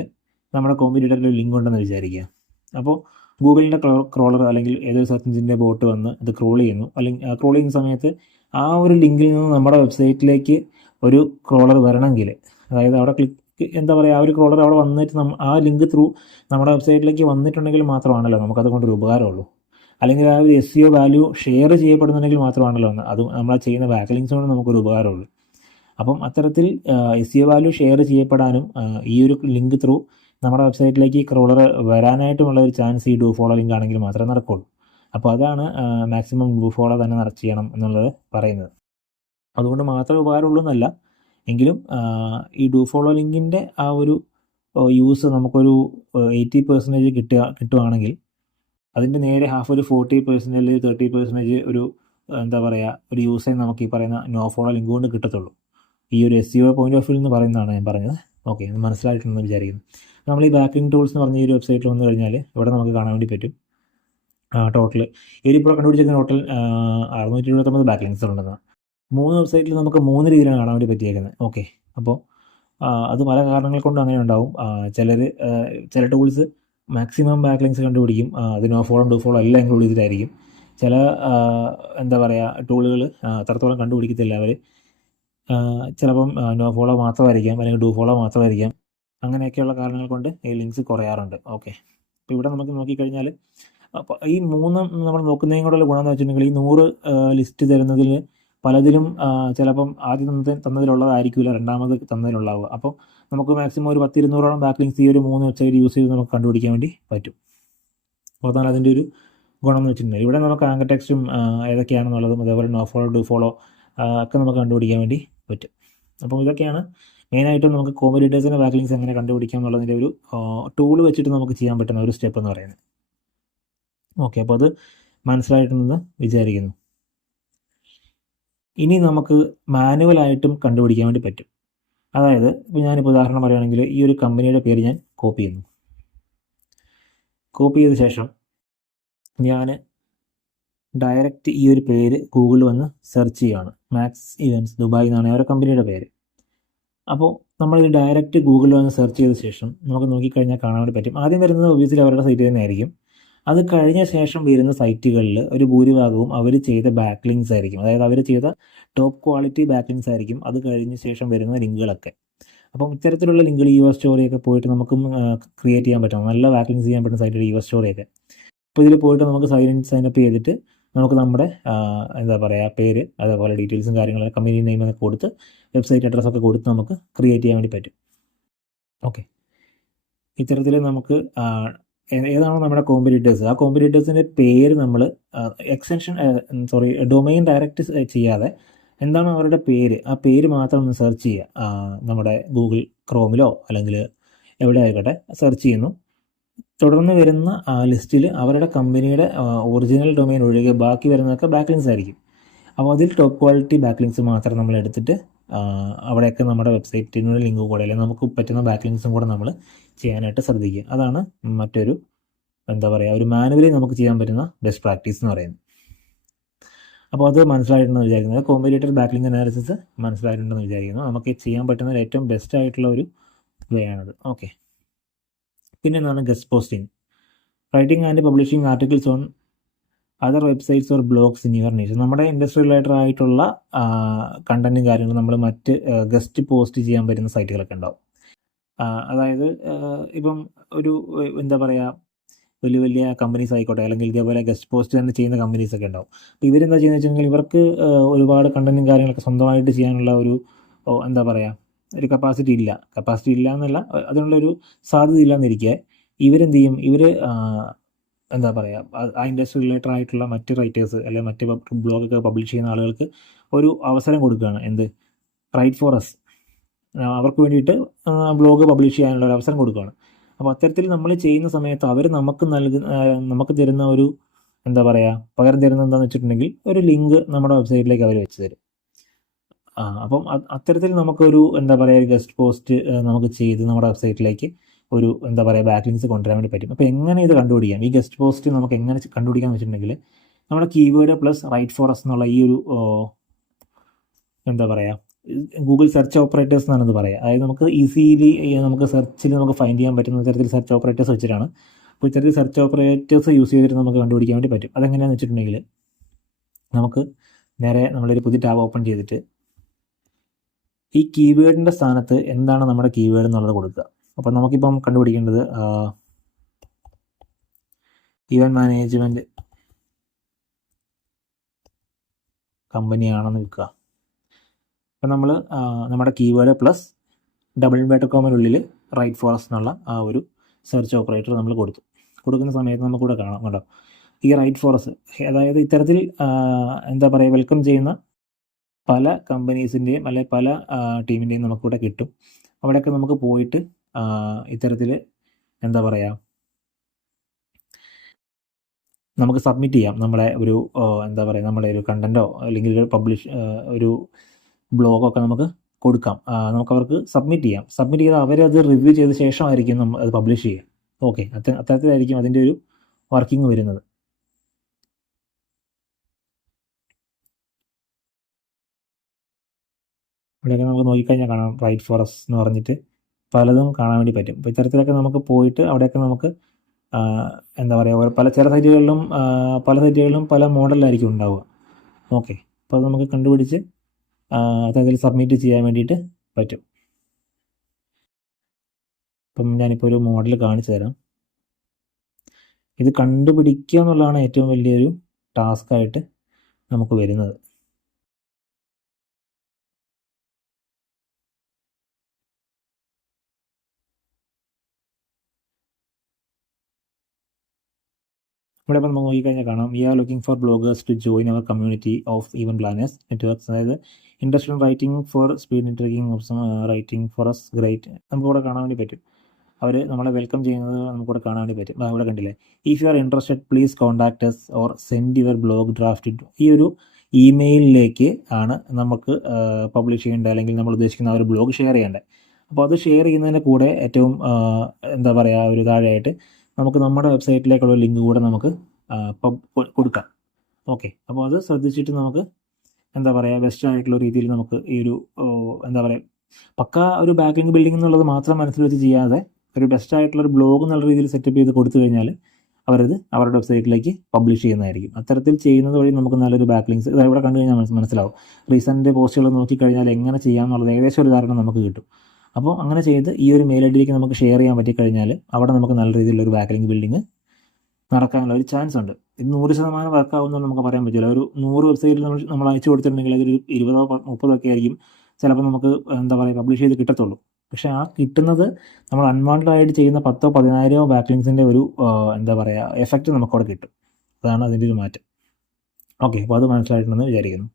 നമ്മുടെ കോമ്പറ്റീറ്ററിൽ ലിങ്ക് ഉണ്ടെന്ന് വിചാരിക്കുക. അപ്പോൾ ഗൂഗിളിൻ്റെ ക്രോളർ അല്ലെങ്കിൽ ഏതൊരു സെർച്ച് എഞ്ചിൻ്റെ ബോട്ട് വന്ന് ഇത് ക്രോൾ ചെയ്യുന്നു. അല്ലെങ്കിൽ ക്രോൾ ചെയ്യുന്ന സമയത്ത് ആ ഒരു ലിങ്കിൽ നിന്ന് നമ്മുടെ വെബ്സൈറ്റിലേക്ക് ഒരു ക്രോളർ വരണമെങ്കിൽ, അതായത് അവിടെ എന്താ പറയുക, ആ ഒരു ക്രോളർ അവിടെ വന്നിട്ട് ആ ലിങ്ക് ത്രൂ നമ്മുടെ വെബ്സൈറ്റിലേക്ക് വന്നിട്ടുണ്ടെങ്കിൽ മാത്രമാണല്ലോ നമുക്കത് കൊണ്ടൊരു ഉപകാരമുള്ളൂ. അല്ലെങ്കിൽ ആ ഒരു SEO വാല്യൂ ഷെയർ ചെയ്യപ്പെടുന്നുണ്ടെങ്കിൽ മാത്രമാണല്ലോ അത് നമ്മൾ ചെയ്യുന്ന ബാക്ക്ലിങ്സ് കൊണ്ട് നമുക്കൊരു ഉപകാരമുള്ളൂ. അപ്പം അത്തരത്തിൽ SEO വാല്യൂ ഷെയർ ചെയ്യപ്പെടാനും ഈ ഒരു ലിങ്ക് ത്രൂ നമ്മുടെ വെബ്സൈറ്റിലേക്ക് ക്രോളർ വരാനായിട്ടുമുള്ള ഒരു ചാൻസ് ഈ ഡു ഫോളോ ലിങ്ക് ആണെങ്കിൽ മാത്രമേ നടക്കുള്ളൂ. അപ്പോൾ അതാണ് മാക്സിമം ഡു ഫോളോ തന്നെ ചെയ്യണം എന്നുള്ളത് പറയുന്നത്. അതുകൊണ്ട് മാത്രമേ ഉപകാരമുള്ളൂ എന്നല്ല, എങ്കിലും ഈ ഡു ഫോളോ ലിങ്കിൻ്റെ ആ ഒരു യൂസ് നമുക്കൊരു 80% കിട്ടുകയാണെങ്കിൽ അതിൻ്റെ നേരെ ഹാഫ് ഒരു 40% 30% ഒരു എന്താ പറയുക, ഒരു യൂസേ നമുക്ക് ഈ പറയുന്ന നോ ഫോളോ ലിങ്ക് കൊണ്ട് കിട്ടത്തുള്ളൂ. ഈ ഒരു SEO പോയിന്റ് ഓഫ് വ്യൂ എന്ന് പറയുന്നതാണ് ഞാൻ പറഞ്ഞത്. ഓക്കെ, മനസ്സിലായിട്ടുണ്ടെന്ന് വിചാരിക്കുന്നു. നമ്മൾ ഈ ബാക്ക്ലിങ്ക് ടൂൾസ് എന്ന് പറഞ്ഞ ഈ ഒരു വെബ്സൈറ്റിൽ വന്നു കഴിഞ്ഞാൽ ഇവിടെ നമുക്ക് കാണാൻ വേണ്ടി പറ്റും ടോട്ടൽ ഇപ്പോൾ കണ്ടുപിടിച്ചിരിക്കുന്ന ടോട്ടൽ 679 ബാക്ക്ലിങ്ക്സ് ഉണ്ടെന്നാണ്. 3 വെബ്സൈറ്റിൽ നമുക്ക് 3 രീതിയിലാണ് കാണാൻ വേണ്ടി പറ്റിയേക്കുന്നത്. ഓക്കെ, അപ്പോൾ അത് പല കാരണങ്ങൾ കൊണ്ടും അങ്ങനെ ഉണ്ടാവും. ചില ടൂൾസ് മാക്സിമം ബാക്ക്ലിങ്ക്സ് കണ്ടുപിടിക്കും. അത് നോ ഫോളോ ഡു ഫോളോ എല്ലാം ഇൻക്ലൂഡ് ചെയ്തിട്ടായിരിക്കും. ചില എന്താ പറയുക, ടൂളുകൾ അത്രത്തോളം കണ്ടുപിടിക്കത്തില്ല. അവർ ചിലപ്പം നോ ഫോളോ മാത്രമായിരിക്കാം, അല്ലെങ്കിൽ ഡു ഫോളോ മാത്രമായിരിക്കാം. അങ്ങനെയൊക്കെയുള്ള കാരണങ്ങൾ കൊണ്ട് ഈ ലിങ്ക്സ് കുറയാറുണ്ട്. ഓക്കെ, അപ്പോൾ ഇവിടെ നമുക്ക് നോക്കിക്കഴിഞ്ഞാൽ അപ്പോൾ ഈ 3 നമ്മൾ നോക്കുന്നതിനും കൂടെ ഗുണമെന്ന് വെച്ചിട്ടുണ്ടെങ്കിൽ ഈ 100 ലിസ്റ്റ് തരുന്നതിൽ പലതിലും ചിലപ്പം ആദ്യം തന്നതിലുള്ളതായിരിക്കില്ല രണ്ടാമത് തന്നതിലുള്ളാവുക. അപ്പോൾ നമുക്ക് മാക്സിമം ഒരു 10-200ഓളം ബാക്ക്ലിങ്ക്സ് ഈ ഒരു 3 വെബ്സൈറ്റ് യൂസ് ചെയ്ത് നമുക്ക് കണ്ടുപിടിക്കാൻ വേണ്ടി പറ്റും. അപ്പോൾ അതാണ് അതിൻ്റെ ഒരു ഗുണം എന്ന് വെച്ചിട്ടുണ്ടെങ്കിൽ ഇവിടെ നമുക്ക് ആങ്കർ ടെക്സ്റ്റും ഏതൊക്കെയാണെന്നുള്ളതും അതേപോലെ നോ ഫോളോ ഡു ഫോളോ ഒക്കെ നമുക്ക് കണ്ടുപിടിക്കാൻ വേണ്ടി പറ്റും. അപ്പോൾ ഇതൊക്കെയാണ് മെയിനായിട്ടും നമുക്ക് കോമ്പറ്റീറ്റേഴ്സിൻ്റെ ബാക്ക്ലിങ്ക്സ് എങ്ങനെ കണ്ടുപിടിക്കാം എന്നുള്ളതിൻ്റെ ഒരു ടൂൾ വെച്ചിട്ട് നമുക്ക് ചെയ്യാൻ പറ്റുന്ന ഒരു സ്റ്റെപ്പ് എന്ന് പറയുന്നത്. ഓക്കെ, അപ്പോൾ അത് മനസ്സിലായിട്ടുണ്ടെന്ന് വിചാരിക്കുന്നു. ഇനി നമുക്ക് മാനുവലായിട്ടും കണ്ടുപിടിക്കാൻ വേണ്ടി പറ്റും. അതായത് ഇപ്പോൾ ഞാനിപ്പോൾ ഉദാഹരണം പറയുകയാണെങ്കിൽ ഈ ഒരു കമ്പനിയുടെ പേര് ഞാൻ കോപ്പി ചെയ്യുന്നു. കോപ്പി ചെയ്ത ശേഷം ഞാൻ ഡയറക്റ്റ് ഈ ഒരു പേര് ഗൂഗിളിൽ വന്ന് സെർച്ച് ചെയ്യുകയാണ്. മാക്സ് ഇവൻറ്റ്സ് ദുബായ് എന്നാണ് ആ ഒരു കമ്പനിയുടെ പേര്. അപ്പോൾ നമ്മൾ ഈ ഡയറക്റ്റ് ഗൂഗിളിൽ വന്ന് സെർച്ച് ചെയ്ത ശേഷം നമുക്ക് നോക്കിക്കഴിഞ്ഞാൽ കാണാൻ വേണ്ടി പറ്റും. ആദ്യം വരുന്നത് ഒബ്വിയസ്ലി അവരുടെ സൈറ്റ് തന്നെയായിരിക്കും. അത് കഴിഞ്ഞ ശേഷം വരുന്ന സൈറ്റുകളിൽ ഒരു ഭൂരിഭാഗവും അവർ ചെയ്ത ബാക്ക്ലിങ്ക്സ് ആയിരിക്കും. അതായത് അവർ ചെയ്ത ടോപ്പ് ക്വാളിറ്റി ബാക്ക്ലിങ്ക്സ് ആയിരിക്കും അത് കഴിഞ്ഞ ശേഷം വരുന്ന ലിങ്കുകളൊക്കെ. അപ്പം ഇത്തരത്തിലുള്ള ലിങ്കുകൾ യുവർ സ്റ്റോറിയൊക്കെ പോയിട്ട് നമുക്കും ക്രിയേറ്റ് ചെയ്യാൻ പറ്റും. നല്ല ബാക്ക്ലിങ്ക്സ് ചെയ്യാൻ പറ്റുന്ന സൈറ്റുകൾ യുവർ സ്റ്റോറിയൊക്കെ. അപ്പോൾ ഇതിൽ പോയിട്ട് നമുക്ക് സൈൻ അപ്പ് ചെയ്തിട്ട് നമുക്ക് നമ്മുടെ എന്താ പറയുക പേര്, അതേപോലെ ഡീറ്റെയിൽസും കാര്യങ്ങളും കമ്പനി നെയിം ഒക്കെ കൊടുത്ത് വെബ്സൈറ്റ് അഡ്രസ്സൊക്കെ കൊടുത്ത് നമുക്ക് ക്രിയേറ്റ് ചെയ്യാൻ വേണ്ടി പറ്റും. ഓക്കെ, ഇത്തരത്തിൽ നമുക്ക് ഏതാണോ നമ്മുടെ കോമ്പറ്റീറ്റേഴ്സ്, ആ കോമ്പറ്റീറ്റേഴ്സിൻ്റെ പേര് നമ്മൾ എക്സ്റ്റൻഷൻ ഡൊമൈൻ ഡയറക്റ്റ് ചെയ്യാതെ എന്താണ് അവരുടെ പേര്, ആ പേര് മാത്രം ഒന്ന് സെർച്ച് ചെയ്യുക. നമ്മുടെ ഗൂഗിൾ ക്രോമിലോ അല്ലെങ്കിൽ എവിടെ ആയിക്കോട്ടെ സെർച്ച് ചെയ്യുന്നു. തുടർന്ന് വരുന്ന ലിസ്റ്റിൽ അവരുടെ കമ്പനിയുടെ ഒറിജിനൽ ഡൊമൈൻ ഒഴികെ ബാക്കി വരുന്നതൊക്കെ ബാക്ക്ലിങ്സ് ആയിരിക്കും. അപ്പോൾ അതിൽ ടോപ്പ് ക്വാളിറ്റി ബാക്ക്ലിങ്സ് മാത്രം നമ്മൾ എടുത്തിട്ട് അവിടെയൊക്കെ നമ്മുടെ വെബ്സൈറ്റിനുള്ള ലിങ്ക് കൂടെ അല്ലെങ്കിൽ നമുക്ക് പറ്റുന്ന ബാക്ക്ലിങ്സും കൂടെ നമ്മൾ ചെയ്യാനായിട്ട് ശ്രദ്ധിക്കുക. അതാണ് മറ്റൊരു എന്താ പറയുക, ഒരു മാനുവലി നമുക്ക് ചെയ്യാൻ പറ്റുന്ന ബെസ്റ്റ് പ്രാക്ടീസ് എന്ന് പറയുന്നത്. അപ്പോൾ അത് മനസ്സിലായിട്ടുണ്ടെന്ന് വിചാരിക്കുന്നത്, കോമ്പറ്റീറ്റർ ബാക്ക്ലിങ്ക് അനാലിസിസ് മനസ്സിലായിട്ടുണ്ടെന്ന് വിചാരിക്കുന്നു. നമുക്ക് ചെയ്യാൻ പറ്റുന്ന ഏറ്റവും ബെസ്റ്റ് ആയിട്ടുള്ള ഒരു വേ ആണത്. ഓക്കെ, പിന്നെ എന്താണ് guest posting. Writing and publishing articles on other websites or blogs in your niche. നമ്മുടെ ഇൻഡസ്ട്രി റിലേറ്റഡ് ആയിട്ടുള്ള കണ്ടന്റും കാര്യങ്ങളും നമ്മൾ മറ്റ് ഗസ്റ്റ് പോസ്റ്റ് ചെയ്യാൻ പറ്റുന്ന സൈറ്റുകളൊക്കെ ഉണ്ടാവും. അതായത് ഇപ്പം ഒരു എന്താ പറയുക, വലിയ വലിയ കമ്പനീസ് ആയിക്കോട്ടെ, അല്ലെങ്കിൽ ഇതേപോലെ ഗസ്റ്റ് പോസ്റ്റ് തന്നെ ചെയ്യുന്ന കമ്പനീസൊക്കെ ഉണ്ടാവും. അപ്പോൾ ഇവരെന്താ ചെയ്യുന്നത് വെച്ചിട്ടുണ്ടെങ്കിൽ ഇവർക്ക് ഒരുപാട് കണ്ടന്റും കാര്യങ്ങളൊക്കെ സ്വന്തമായിട്ട് ചെയ്യാനുള്ള ഒരു എന്താ പറയുക, ഒരു കപ്പാസിറ്റി ഇല്ല എന്നല്ല, അതിനുള്ളൊരു സാധ്യത ഇല്ലാന്നിരിക്കെ ഇവരെന്ത് ചെയ്യും, ഇവർ എന്താ പറയുക, ആ ഇൻഡസ്ട്രി റിലേറ്റഡ് ആയിട്ടുള്ള മറ്റ് റൈറ്റേഴ്സ് അല്ലെങ്കിൽ മറ്റ് ബ്ലോഗൊക്കെ പബ്ലിഷ് ചെയ്യുന്ന ആളുകൾക്ക് ഒരു അവസരം കൊടുക്കുകയാണ്. എന്ത്, റൈറ്റ് ഫോർ അസ്, അവർക്ക് വേണ്ടിയിട്ട് ബ്ലോഗ് പബ്ലിഷ് ചെയ്യാനുള്ള ഒരു അവസരം കൊടുക്കുകയാണ്. അപ്പോൾ അത്തരത്തിൽ നമ്മൾ ചെയ്യുന്ന സമയത്ത് അവർ നമുക്ക് തരുന്ന ഒരു എന്താ പറയുക, പകരം തരുന്ന എന്താണെന്ന് വെച്ചിട്ടുണ്ടെങ്കിൽ ഒരു ലിങ്ക് നമ്മുടെ വെബ്സൈറ്റിലേക്ക് അവർ വെച്ച് തരും. അപ്പം അത്തരത്തിൽ നമുക്കൊരു എന്താ പറയുക, ഒരു ഗസ്റ്റ് പോസ്റ്റ് നമുക്ക് ചെയ്ത് നമ്മുടെ വെബ്സൈറ്റിലേക്ക് ഒരു എന്താ പറയുക ബാക്ക്ലിങ്സ് കൊണ്ടുവരാൻ വേണ്ടി പറ്റും. അപ്പോൾ എങ്ങനെ ഇത് കണ്ടുപിടിക്കാം, ഈ ഗസ്റ്റ് പോസ്റ്റ് നമുക്ക് എങ്ങനെ കണ്ടുപിടിക്കാന്ന് വെച്ചിട്ടുണ്ടെങ്കിൽ നമ്മുടെ keyword plus write for us എന്നുള്ള ഈ ഒരു എന്താ പറയുക, ഗൂഗിൾ സെർച്ച് ഓപ്പറേറ്റേഴ്സ് എന്നാണ് ഇത് പറയുക. അതായത് നമുക്ക് ഈസിലി നമുക്ക് സെർച്ചിൽ നമുക്ക് ഫൈൻഡ് ചെയ്യാൻ പറ്റുന്ന തരത്തിൽ സെർച്ച് ഓപ്പറേറ്റേഴ്സ് വെച്ചിട്ടാണ്. അപ്പോൾ ഇത്തരത്തിൽ സെർച്ച് ഓപ്പറേറ്റേഴ്സ് യൂസ് ചെയ്തിട്ട് നമുക്ക് കണ്ടുപിടിക്കാൻ വേണ്ടി പറ്റും. അതെങ്ങനെയാണെന്ന് വെച്ചിട്ടുണ്ടെങ്കിൽ നമുക്ക് നേരെ നമ്മളൊരു പുതിയ ടാബ് ഓപ്പൺ ചെയ്തിട്ട് ഈ കീവേഡിൻ്റെ സ്ഥാനത്ത് എന്താണ് നമ്മുടെ കീവേഡ് എന്നുള്ളത് കൊടുക്കുക. അപ്പോൾ നമുക്കിപ്പം കണ്ടുപിടിക്കേണ്ടത് ഇവൻറ്റ് മാനേജ്മെൻറ്റ് കമ്പനിയാണെന്ന് വെക്കുക. അപ്പം നമ്മൾ നമ്മുടെ keyword plus $.com write for us എന്നുള്ള ആ ഒരു സെർച്ച് ഓപ്പറേറ്റർ നമ്മൾ കൊടുക്കുന്ന സമയത്ത് നമുക്കിവിടെ കാണാം കേട്ടോ, ഈ റൈറ്റ് ഫോർ അസ്. അതായത് ഇത്തരത്തിൽ എന്താ പറയുക, വെൽക്കം ചെയ്യുന്ന പല കമ്പനീസിൻ്റെയും അല്ലെങ്കിൽ പല ടീമിൻ്റെയും നമുക്കിവിടെ കിട്ടും. അവിടെയൊക്കെ നമുക്ക് പോയിട്ട് ഇത്തരത്തിൽ എന്താ പറയുക, നമുക്ക് സബ്മിറ്റ് ചെയ്യാം നമ്മുടെ ഒരു എന്താ പറയുക, നമ്മുടെ ഒരു കണ്ടൻറ്റോ അല്ലെങ്കിൽ ഒരു ബ്ലോഗൊക്കെ നമുക്ക് കൊടുക്കാം. നമുക്ക് അവർക്ക് സബ്മിറ്റ് ചെയ്ത് അവരത് റിവ്യൂ ചെയ്ത ശേഷമായിരിക്കും നമ്മൾ അത് പബ്ലിഷ് ചെയ്യുക. ഓക്കെ, അത്തരത്തിലായിരിക്കും അതിൻ്റെ ഒരു വർക്കിംഗ് വരുന്നത്. ഇവിടെയൊക്കെ നമുക്ക് നോക്കിക്കഴിഞ്ഞാൽ കാണാം റൈറ്റ് ഫോർ അസ് എന്ന് പറഞ്ഞിട്ട് പലതും കാണാൻ വേണ്ടി പറ്റും. അപ്പോൾ ഇത്തരത്തിലൊക്കെ നമുക്ക് പോയിട്ട് അവിടെയൊക്കെ നമുക്ക് എന്താ പറയുക, ചില സൈറ്റുകളിലും പല മോഡലിലായിരിക്കും ഉണ്ടാവുക. ഓക്കെ, അപ്പോൾ അത് നമുക്ക് കണ്ടുപിടിച്ച് അതിൽ സബ്മിറ്റ് ചെയ്യാൻ വേണ്ടിയിട്ട് പറ്റും. അപ്പം ഞാനിപ്പോൾ ഒരു മോഡൽ കാണിച്ചു തരാം. ഇത് കണ്ടുപിടിക്കുക എന്നുള്ളതാണ് ഏറ്റവും വലിയൊരു ടാസ്ക്കായിട്ട് നമുക്ക് വരുന്നത്. ഇവിടെ ഇപ്പോൾ നമുക്ക് നോക്കിക്കഴിഞ്ഞാൽ കാണാം, we are looking for bloggers to join our community of even planners networks. അതായത് industrial writing for speed networking writing for us great, നമുക്കിവിടെ കാണാൻ വേണ്ടി പറ്റും. അവർ നമ്മളെ വെൽക്കം ചെയ്യുന്നത് നമുക്കിവിടെ കാണാൻ വേണ്ടി പറ്റും. ഇവിടെ കണ്ടില്ലേ, if you are interested please contact us or send your blog draft. ഈ ഒരു ഇമെയിലിലേക്ക് ആണ് നമുക്ക് പബ്ലിഷ് ചെയ്യേണ്ടത് അല്ലെങ്കിൽ നമ്മൾ ഉദ്ദേശിക്കുന്ന ആ ഒരു ബ്ലോഗ് ഷെയർ ചെയ്യേണ്ടത്. അപ്പോൾ അത് ഷെയർ ചെയ്യുന്നതിൻ്റെ കൂടെ ഏറ്റവും എന്താ പറയുക, ഒരു താഴെയായിട്ട് നമുക്ക് നമ്മുടെ വെബ്സൈറ്റിലേക്കുള്ള ലിങ്ക് കൂടെ നമുക്ക് കൊടുക്കാം. ഓക്കെ, അപ്പോൾ അത് ശ്രദ്ധിച്ചിട്ട് നമുക്ക് എന്താ പറയുക, ബെസ്റ്റ് ആയിട്ടുള്ള രീതിയിൽ നമുക്ക് ഈ ഒരു എന്താ പറയുക, പക്ക ഒരു ബാക്ക്ലിങ്ക് ബിൽഡിംഗ് എന്നുള്ളത് മാത്രം മനസ്സിൽ വെച്ച് ചെയ്യാതെ ഒരു ബെസ്റ്റ് ആയിട്ടുള്ള ഒരു ബ്ലോഗ് എന്നുള്ള രീതിയിൽ സെറ്റപ്പ് ചെയ്ത് കൊടുത്തു കഴിഞ്ഞാൽ അവരത് അവരുടെ വെബ്സൈറ്റിലേക്ക് പബ്ലിഷ് ചെയ്യുന്നതായിരിക്കും. അത്തരത്തിൽ ചെയ്യുന്നത് വഴി നമുക്ക് നല്ലൊരു ബാക്ക്ലിങ്സ് ഇവിടെ കണ്ടു കഴിഞ്ഞാൽ മനസ്സിലാവും. റീസെൻറ്റ് പോസ്റ്റുകൾ നോക്കിക്കഴിഞ്ഞാൽ എങ്ങനെ ചെയ്യാമെന്നുള്ളത് ഏകദേശം ഒരു ധാരണ നമുക്ക് കിട്ടും. അപ്പോൾ അങ്ങനെ ചെയ്ത് ഈ ഒരു മെയിൽ ഐ ഡിയിലേക്ക് നമുക്ക് ഷെയർ ചെയ്യാൻ പറ്റിക്കഴിഞ്ഞാൽ അവിടെ നമുക്ക് നല്ല രീതിയിലുള്ളൊരു ബാക്ക്ലിങ്ക് ബിൽഡിംഗ് നടക്കാനുള്ള ഒരു ചാൻസ് ഉണ്ട്. ഇത് 100% വർക്കാവുമെന്ന് നമുക്ക് പറയാൻ പറ്റില്ല. ഒരു 100 വെബ്സൈറ്റിൽ നമ്മൾ അയച്ചു കൊടുത്തിട്ടുണ്ടെങ്കിൽ അതൊരു 20 30 ഒക്കെ ആയിരിക്കും ചിലപ്പോൾ നമുക്ക് എന്താ പറയുക പബ്ലിഷ് ചെയ്ത് കിട്ടത്തുള്ളൂ. പക്ഷേ ആ കിട്ടുന്നത് നമ്മൾ അൺവാണ്ടഡ് ആയിട്ട് ചെയ്യുന്ന 10 10,000 ബാക്ക്ലിങ്സിൻ്റെ ഒരു എന്താ പറയുക എഫക്റ്റ് നമുക്കവിടെ കിട്ടും. അതാണ് അതിൻ്റെ ഒരു മാറ്റം. ഓക്കെ, അപ്പോൾ അത് മനസ്സിലായിട്ടുണ്ടെന്ന് വിചാരിക്കുന്നു.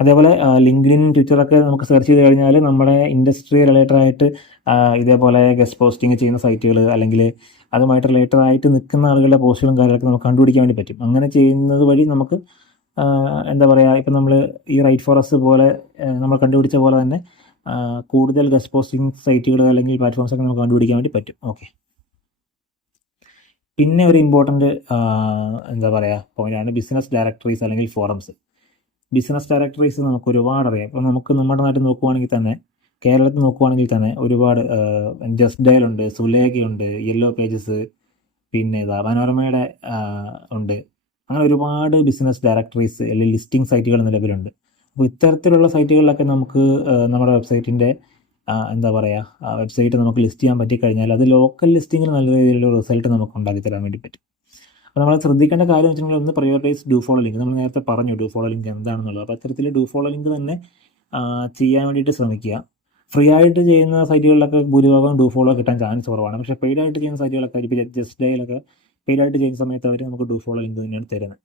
അതേപോലെ ലിങ്ക്ഡിൻ, ട്വിറ്ററൊക്കെ നമുക്ക് സെർച്ച് ചെയ്ത് കഴിഞ്ഞാൽ നമ്മുടെ ഇൻഡസ്ട്രി റിലേറ്റഡ് ആയിട്ട് ഇതേപോലെ ഗസ്റ്റ് പോസ്റ്റിംഗ് ചെയ്യുന്ന സൈറ്റുകൾ അല്ലെങ്കിൽ അതുമായിട്ട് റിലേറ്റഡ് ആയിട്ട് നിൽക്കുന്ന ആളുകളുടെ പോസ്റ്റുകളും കാര്യങ്ങളൊക്കെ നമുക്ക് കണ്ടുപിടിക്കാൻ വേണ്ടി പറ്റും. അങ്ങനെ ചെയ്യുന്നത് വഴി നമുക്ക് എന്താ പറയുക, ഇപ്പം നമ്മൾ ഈ റൈറ്റ് ഫോർ അസ് പോലെ നമ്മൾ കണ്ടുപിടിച്ച പോലെ തന്നെ കൂടുതൽ ഗസ്റ്റ് പോസ്റ്റിംഗ് സൈറ്റുകൾ അല്ലെങ്കിൽ പ്ലാറ്റ്ഫോംസൊക്കെ നമുക്ക് കണ്ടുപിടിക്കാൻ വേണ്ടി പറ്റും. ഓക്കെ, പിന്നെ ഒരു ഇമ്പോർട്ടൻ്റ് എന്താ പറയുക പോയിൻ്റാണ് ബിസിനസ് ഡയറക്ടറീസ് അല്ലെങ്കിൽ ഫോറംസ്. ബിസിനസ് ഡയറക്ടറീസ് നമുക്ക് ഒരുപാട് അറിയാം. ഇപ്പോൾ നമുക്ക് നമ്മുടെ നാട്ടിൽ നോക്കുവാണെങ്കിൽ തന്നെ, കേരളത്തിൽ നോക്കുവാണെങ്കിൽ തന്നെ ഒരുപാട് ജസ്റ്റ് ഡയൽ ഉണ്ട്, സുലേഖയുണ്ട്, യെല്ലോ പേജസ്, പിന്നെ മനോരമയുടെ ഉണ്ട്. അങ്ങനെ ഒരുപാട് ബിസിനസ് ഡയറക്ടറീസ് അല്ലെങ്കിൽ ലിസ്റ്റിംഗ് സൈറ്റുകൾ നിലവിലുണ്ട്. അപ്പോൾ ഇത്തരത്തിലുള്ള സൈറ്റുകളിലൊക്കെ നമുക്ക് നമ്മുടെ വെബ്സൈറ്റിൻ്റെ എന്താ പറയുക വെബ്സൈറ്റ് നമുക്ക് ലിസ്റ്റ് ചെയ്യാൻ പറ്റിക്കഴിഞ്ഞാൽ അത് ലോക്കൽ ലിസ്റ്റിങ്ങിൽ നല്ല രീതിയിലുള്ള റിസൾട്ട് നമുക്ക് ഉണ്ടാക്കി തരാൻ വേണ്ടി പറ്റും. അപ്പോൾ നമ്മൾ ശ്രദ്ധിക്കേണ്ട കാര്യം വെച്ചിട്ടുണ്ടെങ്കിൽ ഒന്ന് പ്രയോറിറ്റൈസ് ഡു ഫോളോ ലിങ്ക്. നമ്മൾ നേരത്തെ പറഞ്ഞു ഡു ഫോളോ ലിങ്ക് എന്താണെന്നുള്ളത്. അപ്പോൾ അത്തരത്തിൽ ഡു ഫോളോ ലിങ്ക് തന്നെ ചെയ്യാൻ വേണ്ടിയിട്ട് ശ്രമിക്കുക. ഫ്രീ ആയിട്ട് ചെയ്യുന്ന സൈറ്റുകളിലൊക്കെ ഭൂരിഭാഗം ഡു ഫോളോ കിട്ടാൻ ചാൻസ് കുറവാണ്. പക്ഷേ പെയ്ഡ് ആയിട്ട് ചെയ്യുന്ന സൈറ്റുകളൊക്കെ ഇപ്പോൾ ജസ്റ്റ് ഡയലൊക്കെ പെയ്ഡ് ആയിട്ട് ചെയ്യുന്ന സമയത്ത് അവർ നമുക്ക് ഡു ഫോളോ ലിങ്ക് തന്നെയാണ് തരുന്നത്.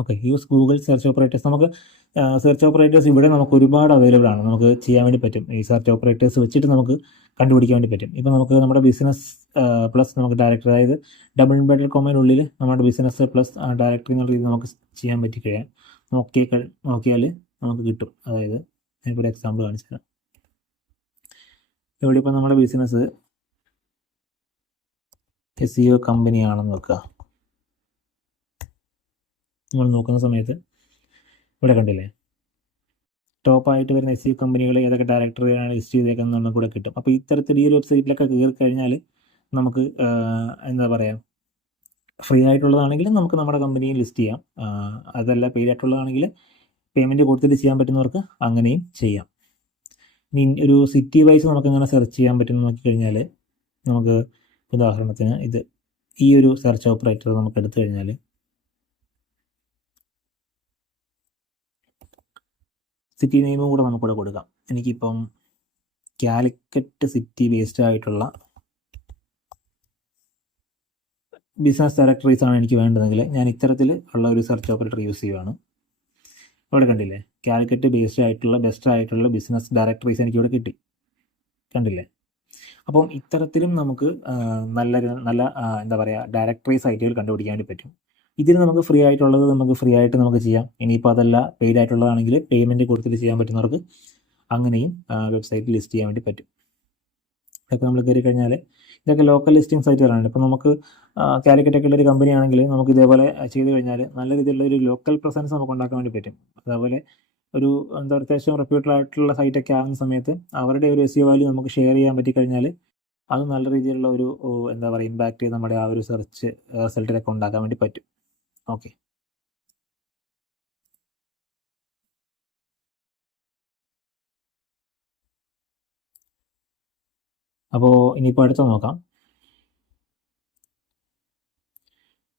Okay, use Google search operators. നമുക്ക് സെർച്ച് ഓപ്പറേറ്റേഴ്സ് ഇവിടെ നമുക്ക് ഒരുപാട് അവൈലബിൾ ആണ്. നമുക്ക് ചെയ്യാൻ വേണ്ടി പറ്റും. ഈ സെർച്ച് ഓപ്പറേറ്റേഴ്സ് വെച്ചിട്ട് നമുക്ക് കണ്ടുപിടിക്കാൻ വേണ്ടി പറ്റും. ഇപ്പോൾ നമുക്ക് നമ്മുടെ ബിസിനസ് പ്ലസ് നമുക്ക് ഡയറക്ടറി, അതായത് www.comനുള്ളിൽ നമ്മുടെ ബിസിനസ് പ്ലസ് ഡയറക്ടറി എന്നുള്ള രീതി നമുക്ക് ചെയ്യാൻ പറ്റിക്കഴിയാൽ നോക്കിയാൽ നമുക്ക് കിട്ടും. അതായത് ഞാനിപ്പോൾ ഒരു എക്സാമ്പിൾ കാണിച്ചു തരാം. ഇവിടെ ഇപ്പോൾ നമ്മുടെ ബിസിനസ് SEO കമ്പനിയാണെന്ന് വെക്കുക. നമ്മൾ നോക്കുന്ന സമയത്ത് ഇവിടെ കണ്ടില്ലേ, ടോപ്പായിട്ട് വരുന്ന SEO കമ്പനികൾ ഏതൊക്കെ ഡയറക്ടറിയാണ് ലിസ്റ്റ് ചെയ്തേക്കുന്നതെന്നും കൂടെ കിട്ടും. അപ്പോൾ ഇത്തരത്തിൽ ഈ ഒരു വെബ്സൈറ്റിലൊക്കെ കയറി കഴിഞ്ഞാൽ നമുക്ക് എന്താ പറയുക ഫ്രീ ആയിട്ടുള്ളതാണെങ്കിൽ നമുക്ക് നമ്മുടെ കമ്പനിയിൽ ലിസ്റ്റ് ചെയ്യാം. അതല്ല പെയ്ഡ് ആയിട്ടുള്ളതാണെങ്കിൽ പേയ്മെൻറ്റ് കൊടുത്തിട്ട് ചെയ്യാൻ പറ്റുന്നവർക്ക് അങ്ങനെയും ചെയ്യാം. ഇനി ഒരു സിറ്റി വൈസ് നമുക്ക് എങ്ങനെ സെർച്ച് ചെയ്യാൻ പറ്റുമെന്ന് നോക്കിക്കഴിഞ്ഞാൽ നമുക്ക് ഉദാഹരണത്തിന് ഈ ഒരു സെർച്ച് ഓപ്പറേറ്റർ നമുക്ക് എടുത്തു കഴിഞ്ഞാൽ സിറ്റി നെയിമും കൂടെ നമുക്കിവിടെ കൊടുക്കാം. എനിക്കിപ്പം കാലിക്കറ്റ് സിറ്റി ബേസ്ഡ് ആയിട്ടുള്ള ബിസിനസ് ഡയറക്ടറീസ് ആണ് എനിക്ക് വേണ്ടതെങ്കിൽ ഞാൻ ഇത്തരത്തിൽ ഉള്ള ഒരു സെർച്ച് ഓപ്പറേറ്റർ യൂസ് ചെയ്യുകയാണ്. ഇവിടെ കണ്ടില്ലേ, കാലിക്കറ്റ് ബേസ്ഡ് ആയിട്ടുള്ള ബെസ്റ്റ് ആയിട്ടുള്ള ബിസിനസ് ഡയറക്ടറീസ് എനിക്കിവിടെ കിട്ടി, കണ്ടില്ലേ. അപ്പം ഇത്തരത്തിലും നമുക്ക് നല്ല എന്താ പറയുക ഡയറക്ടറി സൈറ്റുകൾ കണ്ടുപിടിക്കാൻ വേണ്ടി പറ്റും. ഇതിന് നമുക്ക് ഫ്രീ ആയിട്ടുള്ളത് നമുക്ക് ഫ്രീ ആയിട്ട് നമുക്ക് ചെയ്യാം. ഇനിയിപ്പോൾ അതല്ല പെയ്ഡ് ആയിട്ടുള്ളതാണെങ്കിൽ പേയ്മെൻറ്റ് കൊടുത്തിട്ട് ചെയ്യാൻ പറ്റുന്നവർക്ക് അങ്ങനെയും വെബ്സൈറ്റിൽ ലിസ്റ്റ് ചെയ്യാൻ വേണ്ടി പറ്റും. ഇതൊക്കെ നമ്മൾ കയറി കഴിഞ്ഞാൽ ഇതൊക്കെ ലോക്കൽ ലിസ്റ്റിംഗ് സൈറ്റുകളാണ്. ഇപ്പോൾ നമുക്ക് കാലിക്കറ്റൊക്കെ ഉള്ളൊരു കമ്പനി ആണെങ്കിൽ നമുക്ക് ഇതേപോലെ ചെയ്ത് കഴിഞ്ഞാൽ നല്ല രീതിയിലുള്ള ഒരു ലോക്കൽ പ്രസൻസ് നമുക്ക് ഉണ്ടാക്കാൻ വേണ്ടി പറ്റും. അതേപോലെ ഒരു അത്യാവശ്യം റെപ്യൂട്ടഡ് ആയിട്ടുള്ള സൈറ്റൊക്കെ ആകുന്ന സമയത്ത് അവരുടെ ഒരു SEO വാല്യൂ നമുക്ക് ഷെയർ ചെയ്യാൻ പറ്റിക്കഴിഞ്ഞാൽ അത് നല്ല രീതിയിലുള്ള ഒരു എന്താ പറയുക ഇമ്പാക്റ്റ് നമ്മുടെ ആ ഒരു സെർച്ച് റിസൾട്ടിലൊക്കെ ഉണ്ടാക്കാൻ വേണ്ടി പറ്റും. ഓക്കെ, അപ്പോൾ ഇനിയിപ്പോൾ അടുത്ത നോക്കാം.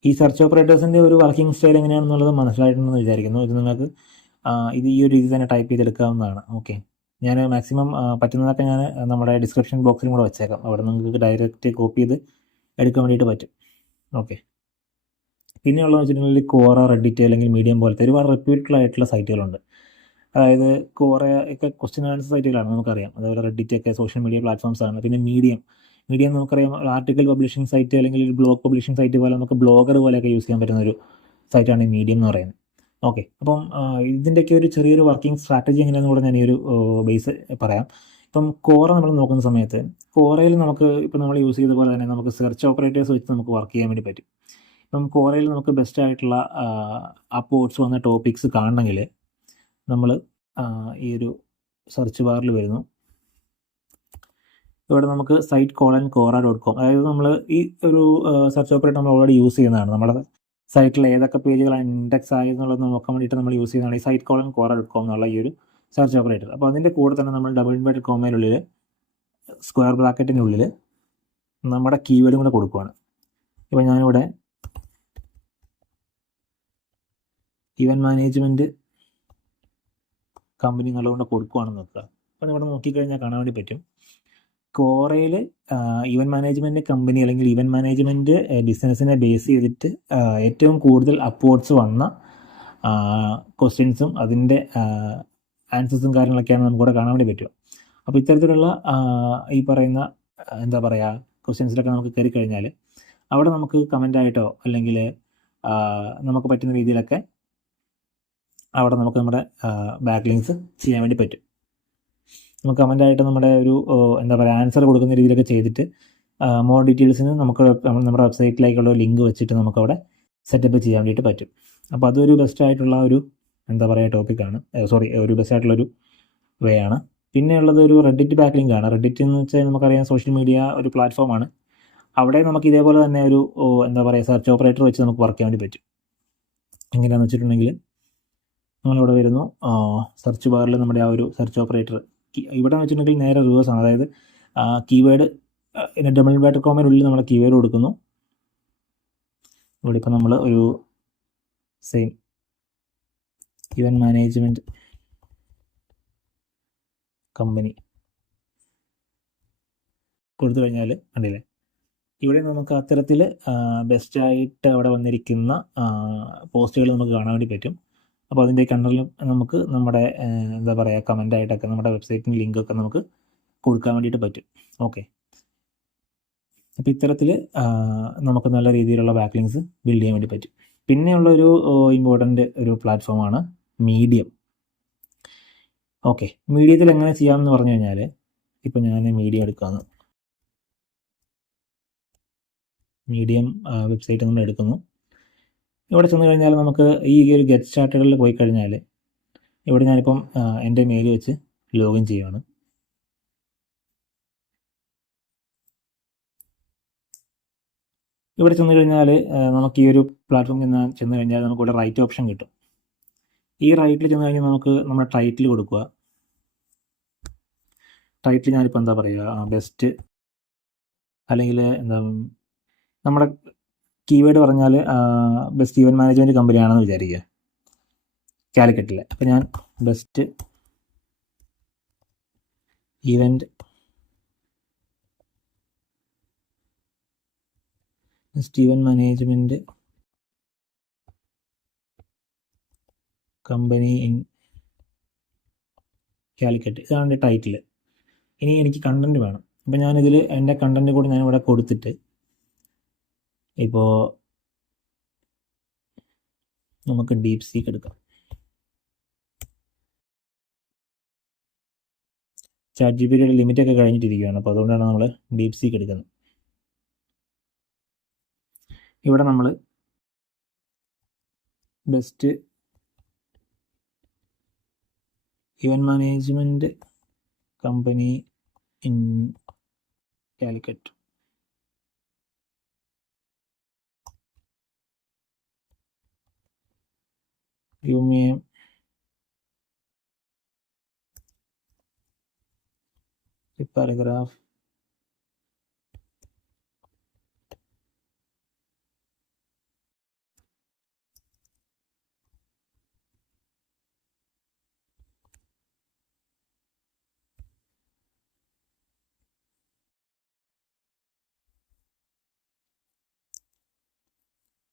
ഈ സെർച്ച് ഓപ്പറേറ്റേഴ്സിൻ്റെ ഒരു വർക്കിംഗ് സ്റ്റൈൽ എങ്ങനെയാണെന്നുള്ളത് മനസ്സിലായിട്ടുണ്ടെന്ന് വിചാരിക്കുന്നു. ഇത് നിങ്ങൾക്ക് ഈ ഒരു രീതി തന്നെ ടൈപ്പ് ചെയ്തെടുക്കാവുന്നതാണ്. ഓക്കെ, ഞാൻ മാക്സിമം പറ്റുന്നതൊക്കെ ഞാൻ നമ്മുടെ ഡിസ്ക്രിപ്ഷൻ ബോക്സിലും കൂടെ വെച്ചേക്കാം. അവിടെ നിങ്ങൾക്ക് ഡയറക്റ്റ് കോപ്പി ചെയ്ത് എടുക്കാൻ വേണ്ടിയിട്ട് പറ്റും. ഓക്കെ, പിന്നെയുള്ളതെന്ന് വെച്ചിട്ടുണ്ടെങ്കിൽ കോറ, റെഡിറ്റ് അല്ലെങ്കിൽ മീഡിയം പോലത്തെ ഒരുപാട് റെപ്യൂട്ടഡ് ആയിട്ടുള്ള സൈറ്റുകളുണ്ട്. അതായത് കോറ ഒക്കെ ക്വസ്റ്റ്യൻ ആൻസർ സൈറ്റുകളാണ് നമുക്കറിയാം. അതുപോലെ റെഡിറ്റ് ഒക്കെ സോഷ്യൽ മീഡിയ പ്ലാറ്റ്ഫോംസ് ആണ്. പിന്നെ മീഡിയം നമുക്കറിയാം ആർട്ടിക്കൽ പബ്ലിഷിംഗ് സൈറ്റ് അല്ലെങ്കിൽ ഒരു ബ്ലോഗ് പബ്ലിഷിംഗ് സൈറ്റ് പോലെ നമുക്ക് ബ്ലോഗർ പോലെയൊക്കെ യൂസ് ചെയ്യാൻ പറ്റുന്ന ഒരു സൈറ്റാണ് ഈ മീഡിയം എന്ന് പറയുന്നത്. ഓക്കെ, അപ്പം ഇതിൻ്റെയൊക്കെ ഒരു ചെറിയൊരു വർക്കിംഗ് സ്ട്രാറ്റജി എങ്ങനെയാണെന്ന് കൂടെ ഞാൻ ഈ ഒരു ബേസ് പറയാം. ഇപ്പം കോറ നമ്മൾ നോക്കുന്ന സമയത്ത് കോറയിൽ നമുക്ക് ഇപ്പോൾ നമ്മൾ യൂസ് ചെയ്ത പോലെ തന്നെ നമുക്ക് സെർച്ച് ഓപ്പറേറ്റേഴ്സ് വെച്ച് നമുക്ക് വർക്ക് ചെയ്യാൻ വേണ്ടി പറ്റും. ഇപ്പം കോറയിൽ നമുക്ക് ബെസ്റ്റ് ആയിട്ടുള്ള അപ്ലോഡ്സ് വന്ന ടോപ്പിക്സ് കാണണമെങ്കിൽ നമ്മൾ ഈ ഒരു സെർച്ച് ബാറിൽ വരുന്നു. ഇവിടെ നമുക്ക് site:cora.com, അതായത് നമ്മൾ ഈ ഒരു സെർച്ച് ഓപ്പറേറ്റർ നമ്മൾ ഓൾറെഡി യൂസ് ചെയ്യുന്നതാണ്. നമ്മുടെ സൈറ്റിൽ ഏതൊക്കെ പേജുകളാണ് ഇൻഡെക്സ് ആയെന്നുള്ളത് നോക്കാൻ വേണ്ടിയിട്ട് നമ്മൾ യൂസ് ചെയ്യുന്നതാണ് ഈ site:cora.com എന്നുള്ള ഈ ഒരു സെർച്ച് ഓപ്പറേറ്റർ. അപ്പോൾ അതിൻ്റെ കൂടെ തന്നെ നമ്മൾ www.comനുള്ളിൽ സ്ക്വയർ ബ്രാക്കറ്റിനുള്ളിൽ നമ്മുടെ കീവേഡും കൂടെ കൊടുക്കുകയാണ്. ഇപ്പോൾ ഞാനിവിടെ ഇവൻറ്റ് മാനേജ്മെൻറ്റ് കമ്പനി എന്നുള്ളതുകൊണ്ട് കൊടുക്കുകയാണെന്ന് നോക്കുക. അപ്പോൾ ഇവിടെ നോക്കിക്കഴിഞ്ഞാൽ കാണാൻ വേണ്ടി പറ്റും, കോറയിൽ ഇവൻറ്റ് മാനേജ്മെൻറ്റ് കമ്പനി അല്ലെങ്കിൽ ഇവൻറ്റ് മാനേജ്മെൻറ്റ് ബിസിനസ്സിനെ ബേസ് ചെയ്തിട്ട് ഏറ്റവും കൂടുതൽ അപ്വേർഡ്സ് വന്ന ക്വസ്റ്റ്യൻസും അതിൻ്റെ ആൻസേഴ്സും കാര്യങ്ങളൊക്കെയാണ് നമുക്കിവിടെ കാണാൻ വേണ്ടി പറ്റുക. അപ്പോൾ ഇത്തരത്തിലുള്ള ഈ പറയുന്ന എന്താ പറയുക ക്വസ്റ്റ്യൻസിലൊക്കെ നമുക്ക് കയറി കഴിഞ്ഞാൽ അവിടെ നമുക്ക് കമൻ്റായിട്ടോ അല്ലെങ്കിൽ നമുക്ക് പറ്റുന്ന രീതിയിലൊക്കെ അവിടെ നമുക്ക് നമ്മുടെ ബാക്ക് ലിങ്ക്സ് ചെയ്യാൻ വേണ്ടി പറ്റും. നമുക്ക് കമൻ്റായിട്ട് നമ്മുടെ ഒരു എന്താ പറയുക ആൻസർ കൊടുക്കുന്ന രീതിയിലൊക്കെ ചെയ്തിട്ട് മോർ ഡീറ്റെയിൽസിന് നമുക്ക് നമ്മുടെ വെബ്സൈറ്റിലേക്കുള്ള ലിങ്ക് വെച്ചിട്ട് നമുക്കവിടെ സെറ്റപ്പ് ചെയ്യാൻ വേണ്ടിയിട്ട് പറ്റും. അപ്പോൾ അതൊരു ബെസ്റ്റായിട്ടുള്ള ഒരു എന്താ പറയുക ടോപ്പിക്കാണ്, ഒരു ബെസ്റ്റായിട്ടുള്ളൊരു വേ ആണ്. പിന്നെ ഉള്ളത് ഒരു റെഡിറ്റ് ബാക്ക് ലിങ്ക് ആണ്. റെഡിറ്റ് എന്ന് വെച്ചാൽ നമുക്കറിയാം സോഷ്യൽ മീഡിയ ഒരു പ്ലാറ്റ്ഫോമാണ്. അവിടെ നമുക്ക് ഇതേപോലെ തന്നെ ഒരു എന്താ പറയുക സെർച്ച് ഓപ്പറേറ്റർ വെച്ച് നമുക്ക് വർക്ക് ചെയ്യാൻ വേണ്ടി പറ്റും. എങ്ങനെയാണെന്ന് വെച്ചിട്ടുണ്ടെങ്കിൽ നമ്മളിവിടെ വരുന്നു, സെർച്ച് ബാറിൽ നമ്മുടെ ആ ഒരു സെർച്ച് ഓപ്പറേറ്റർ ഇവിടെ വെച്ചിട്ടുണ്ടെങ്കിൽ നേരെ റിവേഴ്സ് ആണ്. അതായത് കീവേഡ് www.com-നുള്ളിൽ നമ്മൾ കീവേഡ് കൊടുക്കുന്നു. ഇവിടെ ഇപ്പോൾ നമ്മൾ ഒരു സെയിം ഇവൻറ്റ് മാനേജ്മെൻറ്റ് കമ്പനി കൊടുത്തു കഴിഞ്ഞാൽ കണ്ടില്ലേ, ഇവിടെ നമുക്ക് അത്തരത്തിൽ ബെസ്റ്റായിട്ട് അവിടെ വന്നിരിക്കുന്ന പോസ്റ്റുകൾ നമുക്ക് കാണാൻ വേണ്ടി പറ്റും. അപ്പോൾ അതിൻ്റെ കണ്ടറിൽ നമുക്ക് നമ്മുടെ എന്താ പറയുക കമൻ്റായിട്ടൊക്കെ നമ്മുടെ വെബ്സൈറ്റിൻ്റെ ലിങ്കൊക്കെ നമുക്ക് കൊടുക്കാൻ വേണ്ടിയിട്ട് പറ്റും. ഓക്കെ, അപ്പോൾ ഇത്തരത്തിൽ നമുക്ക് നല്ല രീതിയിലുള്ള ബാക്ക് ലിങ്ക്സ് ബിൽഡ് ചെയ്യാൻ വേണ്ടി പറ്റും. പിന്നെയുള്ളൊരു ഇമ്പോർട്ടൻ്റ് ഒരു പ്ലാറ്റ്ഫോമാണ് മീഡിയം. ഓക്കെ, മീഡിയത്തിൽ എങ്ങനെ ചെയ്യാമെന്ന് പറഞ്ഞു കഴിഞ്ഞാൽ ഇപ്പോൾ ഞാൻ മീഡിയം എടുക്കാമെന്ന്, മീഡിയം വെബ്സൈറ്റ് നമ്മൾ എടുക്കുന്നു. ഇവിടെ ചെന്ന് കഴിഞ്ഞാൽ നമുക്ക് ഈ ഒരു ഗെറ്റ് സ്റ്റാർട്ടഡിൽ പോയി കഴിഞ്ഞാൽ ഇവിടെ ഞാനിപ്പം എൻ്റെ മെയിൽ വെച്ച് ലോഗിൻ ചെയ്യുകയാണ്. ഇവിടെ ചെന്ന് കഴിഞ്ഞാൽ നമുക്ക് ഈ ഒരു പ്ലാറ്റ്ഫോമിൽ ചെന്ന് കഴിഞ്ഞാൽ നമുക്കിവിടെ റൈറ്റ് ഓപ്ഷൻ കിട്ടും. ഈ റൈറ്റിൽ ചെന്ന് കഴിഞ്ഞാൽ നമുക്ക് നമ്മുടെ ടൈറ്റിൽ കൊടുക്കുക. ടൈറ്റിൽ ഞാനിപ്പോൾ എന്താ പറയുക ബെസ്റ്റ് അല്ലെങ്കിൽ എന്താ നമ്മുടെ കീവേഡ് പറഞ്ഞാൽ ബെസ്റ്റ് ഇവൻറ്റ് മാനേജ്മെൻറ്റ് കമ്പനിയാണെന്ന് വിചാരിക്കുക കാലിക്കറ്റിൽ. അപ്പോൾ ഞാൻ best event management company in Calicut, ഇതാണ് എൻ്റെ ടൈറ്റിൽ. ഇനി എനിക്ക് കണ്ടൻറ്റ് വേണം. അപ്പോൾ ഞാനിതിൽ എൻ്റെ കണ്ടൻറ്റ് കൂടി ഞാനിവിടെ കൊടുത്തിട്ട് ഇപ്പോൾ നമുക്ക് ഡീപ് സീക്ക് എടുക്കാം. ചാറ്റ് ജിപിടിയുടെ ലിമിറ്റൊക്കെ കഴിഞ്ഞിട്ടിരിക്കുകയാണ്, അപ്പോൾ അതുകൊണ്ടാണ് നമ്മൾ ഡീപ് സീക്ക് എടുക്കുന്നത്. ഇവിടെ നമ്മൾ best event management company in Calicut, give me a paragraph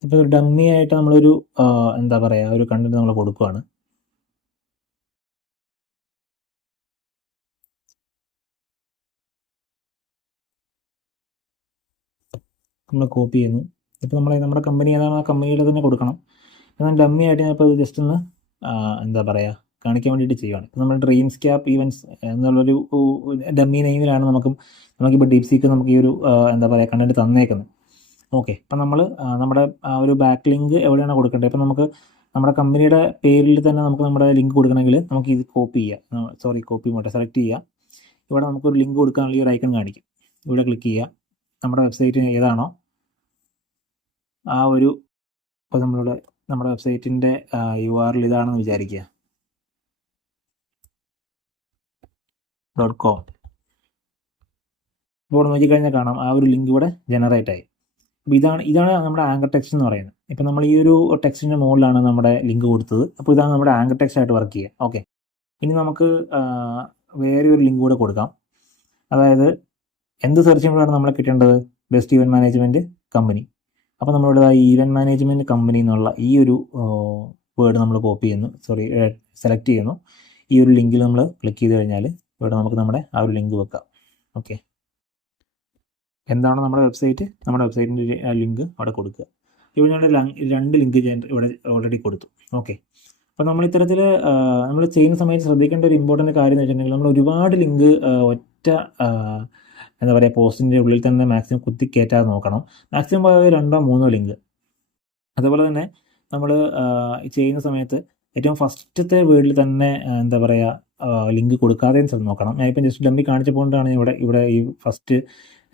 ഇപ്പോൾ ഒരു ഡമ്മി ആയിട്ട് നമ്മളൊരു എന്താ പറയുക ഒരു കണ്ടന്റ് നമ്മൾ കൊടുക്കുകയാണ്. നമ്മൾ കോപ്പി ചെയ്യുന്നു. ഇപ്പോൾ നമ്മുടെ കമ്പനി ഏതാണോ ആ കമ്പനിയുടെ തന്നെ കൊടുക്കണം. എന്നാൽ ഡമ്മി ആയിട്ട് ഞാനിപ്പോൾ ജസ്റ്റ് ഒന്ന് എന്താ പറയുക കാണിക്കാൻ വേണ്ടിയിട്ട് ചെയ്യുകയാണ്. ഇപ്പോൾ നമ്മൾ ഡ്രീംസ് ക്യാപ്പ് ഈവൻറ്റ്സ് എന്നുള്ളൊരു ഡമ്മി നെയിമിലാണ് നമുക്കിപ്പോൾ ഡീപ് സീക്ക് നമുക്ക് ഈ ഒരു എന്താ പറയുക കണ്ടന്റ് തന്നേക്കുന്നത്. ഓക്കെ, അപ്പം നമ്മൾ നമ്മുടെ ആ ഒരു ബാക്ക് ലിങ്ക് എവിടെയാണ് കൊടുക്കേണ്ടത്, ഇപ്പം നമുക്ക് നമ്മുടെ കമ്പനിയുടെ പേരിൽ തന്നെ നമുക്ക് നമ്മുടെ ലിങ്ക് കൊടുക്കണമെങ്കിൽ നമുക്ക് ഇത് കോപ്പി ചെയ്യാം. സെലക്ട് ചെയ്യുക. ഇവിടെ നമുക്കൊരു ലിങ്ക് കൊടുക്കാനുള്ള ഈ ഒരു ഐക്കൺ കാണിക്കും. ഇവിടെ ക്ലിക്ക് ചെയ്യുക. നമ്മുടെ വെബ്സൈറ്റ് ഏതാണോ ആ ഒരു ഇപ്പോൾ നമ്മുടെ വെബ്സൈറ്റിൻ്റെ URL ഇതാണെന്ന് വിചാരിക്കുക .com. ഇപ്പോൾ ഇവിടെ നോക്കിക്കഴിഞ്ഞാൽ കാണാം ആ ഒരു ലിങ്ക് ഇവിടെ ജനറേറ്റ് ആയി. അപ്പോൾ ഇതാണ് നമ്മുടെ ആങ്കർ ടെക്സ്റ്റ് എന്ന് പറയുന്നത്. ഇപ്പോൾ നമ്മൾ ഈ ഒരു ടെക്സ്റ്റിൻ്റെ മുകളിലാണ് നമ്മുടെ ലിങ്ക് കൊടുത്തത്. അപ്പോൾ ഇതാണ് നമ്മുടെ ആങ്കർ ടെക്സ്റ്റ് ആയിട്ട് വർക്ക് ചെയ്യുക. ഓക്കെ, ഇനി നമുക്ക് വേറെ ഒരു ലിങ്ക് കൂടെ കൊടുക്കാം. അതായത് എന്ത് സെർച്ച് ചെയ്യുമ്പോഴാണ് നമ്മളെ കിട്ടേണ്ടത്? Best event management company. അപ്പോൾ നമ്മളിവിടെ ഈ ഇവൻറ്റ് മാനേജ്മെൻറ്റ് കമ്പനി എന്നുള്ള ഈ ഒരു വേർഡ് നമ്മൾ കോപ്പി ചെയ്യുന്നു, സെലക്ട് ചെയ്യുന്നു. ഈ ഒരു ലിങ്കിൽ നമ്മൾ ക്ലിക്ക് ചെയ്ത് കഴിഞ്ഞാൽ ഇവിടെ നമുക്ക് നമ്മുടെ ആ ഒരു ലിങ്ക് വെക്കാം. ഓക്കെ, എന്താണ് നമ്മുടെ വെബ്സൈറ്റ്? നമ്മുടെ വെബ്സൈറ്റിൻ്റെ ലിങ്ക് അവിടെ കൊടുക്കുക. ഇവിടെ ഞാൻ 2 ലിങ്ക് ഇവിടെ ഓൾറെഡി കൊടുത്തു. ഓക്കെ, അപ്പോൾ നമ്മൾ ഇത്തരത്തിൽ നമ്മൾ ചെയ്യുന്ന സമയത്ത് ശ്രദ്ധിക്കേണ്ട ഒരു ഇമ്പോർട്ടൻ്റ് കാര്യം എന്ന് വെച്ചിട്ടുണ്ടെങ്കിൽ നമ്മൾ ഒരുപാട് ലിങ്ക് ഒറ്റ എന്താ പറയുക പോസ്റ്റിൻ്റെ ഉള്ളിൽ തന്നെ മാക്സിമം കുത്തി കയറ്റാതെ നോക്കണം. Maximum 2 3 link. അതുപോലെ തന്നെ നമ്മൾ ചെയ്യുന്ന സമയത്ത് ഏറ്റവും ഫസ്റ്റത്തെ വേർഡിൽ തന്നെ എന്താ പറയുക ലിങ്ക് കൊടുക്കാതെയും നോക്കണം. ഞാനിപ്പം ജസ്റ്റ് ഡമ്മി കാണിച്ചപ്പോഴാണ് ഇവിടെ ഈ ഫസ്റ്റ്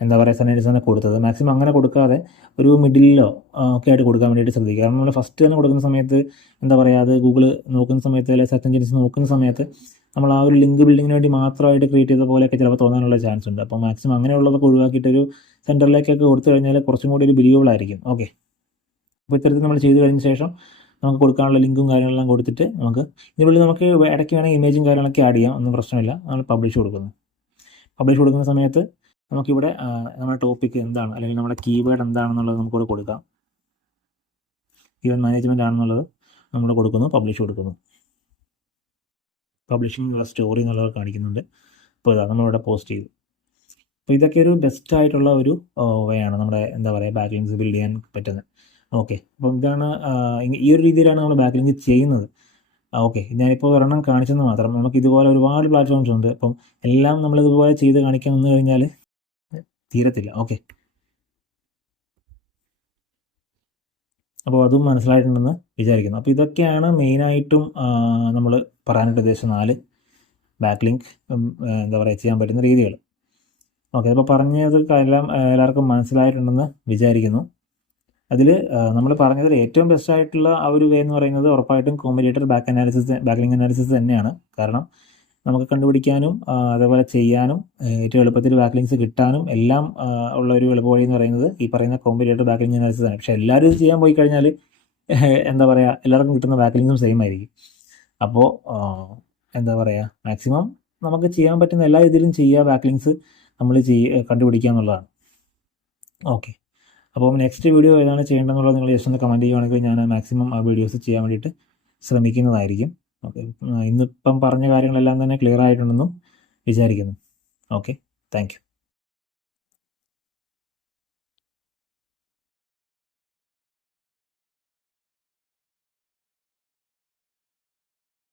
എന്താ പറയുക സെൻറ്റൻസ് തന്നെ കൊടുത്തത്. മാക്സിമം അങ്ങനെ കൊടുക്കാതെ ഒരു മിഡിലോ ഒക്കെ ആയിട്ട് കൊടുക്കാൻ വേണ്ടിയിട്ട് ശ്രദ്ധിക്കുക. കാരണം നമ്മൾ ഫസ്റ്റ് തന്നെ കൊടുക്കുന്ന സമയത്ത് എന്താ പറയുക അത് ഗൂഗിൾ നോക്കുന്ന സമയത്ത് അല്ലെങ്കിൽ സെർച്ച് എഞ്ചിൻസ് നോക്കുന്ന സമയത്ത് നമ്മൾ ആ ഒരു ലിങ്ക് ബിൽഡിങ്ങിന് വേണ്ടി മാത്രമായിട്ട് ക്രിയേറ്റ് ചെയ്ത പോലെയൊക്കെ ചിലപ്പോൾ തോന്നാനുള്ള ചാൻസ് ഉണ്ട്. അപ്പോൾ മാക്സിമം അങ്ങനെയുള്ളതൊക്കെ ഒഴിവാക്കിയിട്ട് ഒരു സെൻറ്ററിലേക്കൊക്കെ കൊടുത്തു കഴിഞ്ഞാൽ കുറച്ചും കൂടി ഒരു ബിലീവബിൾ ആയിരിക്കും. ഓക്കെ, അപ്പോൾ ഇത്തരത്തിൽ നമ്മൾ ചെയ്ത് കഴിഞ്ഞ ശേഷം നമുക്ക് കൊടുക്കാനുള്ള ലിങ്കും കാര്യങ്ങളെല്ലാം കൊടുത്തിട്ട് ഇതിനുള്ളിൽ നമുക്ക് ഇടയ്ക്ക് വേണമെങ്കിൽ ഇമേജും കാര്യങ്ങളൊക്കെ ആഡ് ചെയ്യാം, ഒന്നും പ്രശ്നമില്ല. നമ്മൾ പബ്ലിഷ് കൊടുക്കുന്ന സമയത്ത് നമുക്കിവിടെ നമ്മുടെ ടോപ്പിക്ക് എന്താണ് അല്ലെങ്കിൽ നമ്മുടെ കീവേഡ് എന്താണെന്നുള്ളത് നമുക്കിവിടെ കൊടുക്കാം. ഇവൻറ്റ് മാനേജ്മെൻറ്റ് ആണെന്നുള്ളത് നമ്മൾ കൊടുക്കുന്നു, കൊടുക്കുന്നു. പബ്ലിഷിംഗ് സ്റ്റോറി എന്നുള്ളത് കാണിക്കുന്നുണ്ട്. അപ്പോൾ ഇതാ നമ്മളിവിടെ പോസ്റ്റ് ചെയ്തു. അപ്പോൾ ഇതൊക്കെ ഒരു ബെസ്റ്റ് ആയിട്ടുള്ള ഒരു വേ ആണ് നമ്മുടെ എന്താ പറയുക ബാക്ക് ലിങ്ക്സ് ബിൽഡ് ചെയ്യാൻ പറ്റുന്നത്. ഓക്കെ, അപ്പം ഇതാണ് ഈ ഒരു രീതിയിലാണ് നമ്മൾ ബാക്ക് ലിങ്ക് ചെയ്യുന്നത്. ഓക്കെ, ഞാനിപ്പോൾ ഒരെണ്ണം കാണിച്ചെന്ന് മാത്രം. നമുക്ക് ഇതുപോലെ ഒരുപാട് പ്ലാറ്റ്ഫോംസ് ഉണ്ട്. അപ്പം എല്ലാം നമ്മളിതുപോലെ ചെയ്ത് കാണിക്കാൻ വന്നു കഴിഞ്ഞാൽ തീരത്തില്ല. ഓക്കെ, അപ്പോൾ അതും മനസ്സിലായിട്ടുണ്ടെന്ന് വിചാരിക്കുന്നു. അപ്പോൾ ഇതൊക്കെയാണ് മെയിനായിട്ടും നമ്മൾ പറയാനായിട്ട് ഉദ്ദേശിച്ച 4 ബാക്ക് ലിങ്ക് എന്താ പറയുക ചെയ്യാൻ പറ്റുന്ന രീതികൾ. ഓക്കെ, അപ്പോൾ പറഞ്ഞത് എല്ലാവർക്കും മനസ്സിലായിട്ടുണ്ടെന്ന് വിചാരിക്കുന്നു. അതിൽ നമ്മൾ പറഞ്ഞതിൽ ഏറ്റവും ബെസ്റ്റ് ആയിട്ടുള്ള ആ ഒരു വേ എന്ന് പറയുന്നത് ഉറപ്പായിട്ടും കോമ്പറ്റേറ്റർ ബാക്ക് ലിങ്ക് അനാലിസിസ് തന്നെയാണ്. കാരണം നമുക്ക് കണ്ടുപിടിക്കാനും അതേപോലെ ചെയ്യാനും ഏറ്റവും എളുപ്പത്തിൽ ബാക്ക് ലിങ്ക്സ് കിട്ടാനും എല്ലാം ഉള്ള ഒരു എളുപ്പ വഴി എന്ന് പറയുന്നത് ഈ പറയുന്ന കോമ്പറ്റേറ്റർ ബാക്ക് ലിങ്ക് അനാലിസിസ് ആണ്. പക്ഷേ എല്ലാവരും ഇത് ചെയ്യാൻ പോയി കഴിഞ്ഞാൽ എന്താ പറയുക എല്ലാവർക്കും കിട്ടുന്ന ബാക്ക് ലിങ്ക്സും സെയിം ആയിരിക്കും. അപ്പോൾ എന്താ പറയുക മാക്സിമം നമുക്ക് ചെയ്യാൻ പറ്റുന്ന എല്ലാ ഇതിലും ചെയ്യുക, ബാക്ക് ലിങ്ക്സ് നമ്മൾ കണ്ടുപിടിക്കുക എന്നുള്ളതാണ്. ഓക്കെ, അപ്പോൾ നെക്സ്റ്റ് വീഡിയോ ഏതാണ് ചെയ്യേണ്ടതെന്നുള്ളത് നിങ്ങൾ ജസ്റ്റ് ഒന്ന് കമൻറ്റ് ചെയ്യുകയാണെങ്കിൽ ഞാൻ മാക്സിമം ആ വീഡിയോസ് ചെയ്യാൻ വേണ്ടിയിട്ട് ശ്രമിക്കുന്നതായിരിക്കും. ഓക്കെ, ഇന്നിപ്പം പറഞ്ഞ കാര്യങ്ങളെല്ലാം തന്നെ ക്ലിയർ ആയിട്ടുണ്ടെന്നും വിചാരിക്കുന്നു. Okay, thank you.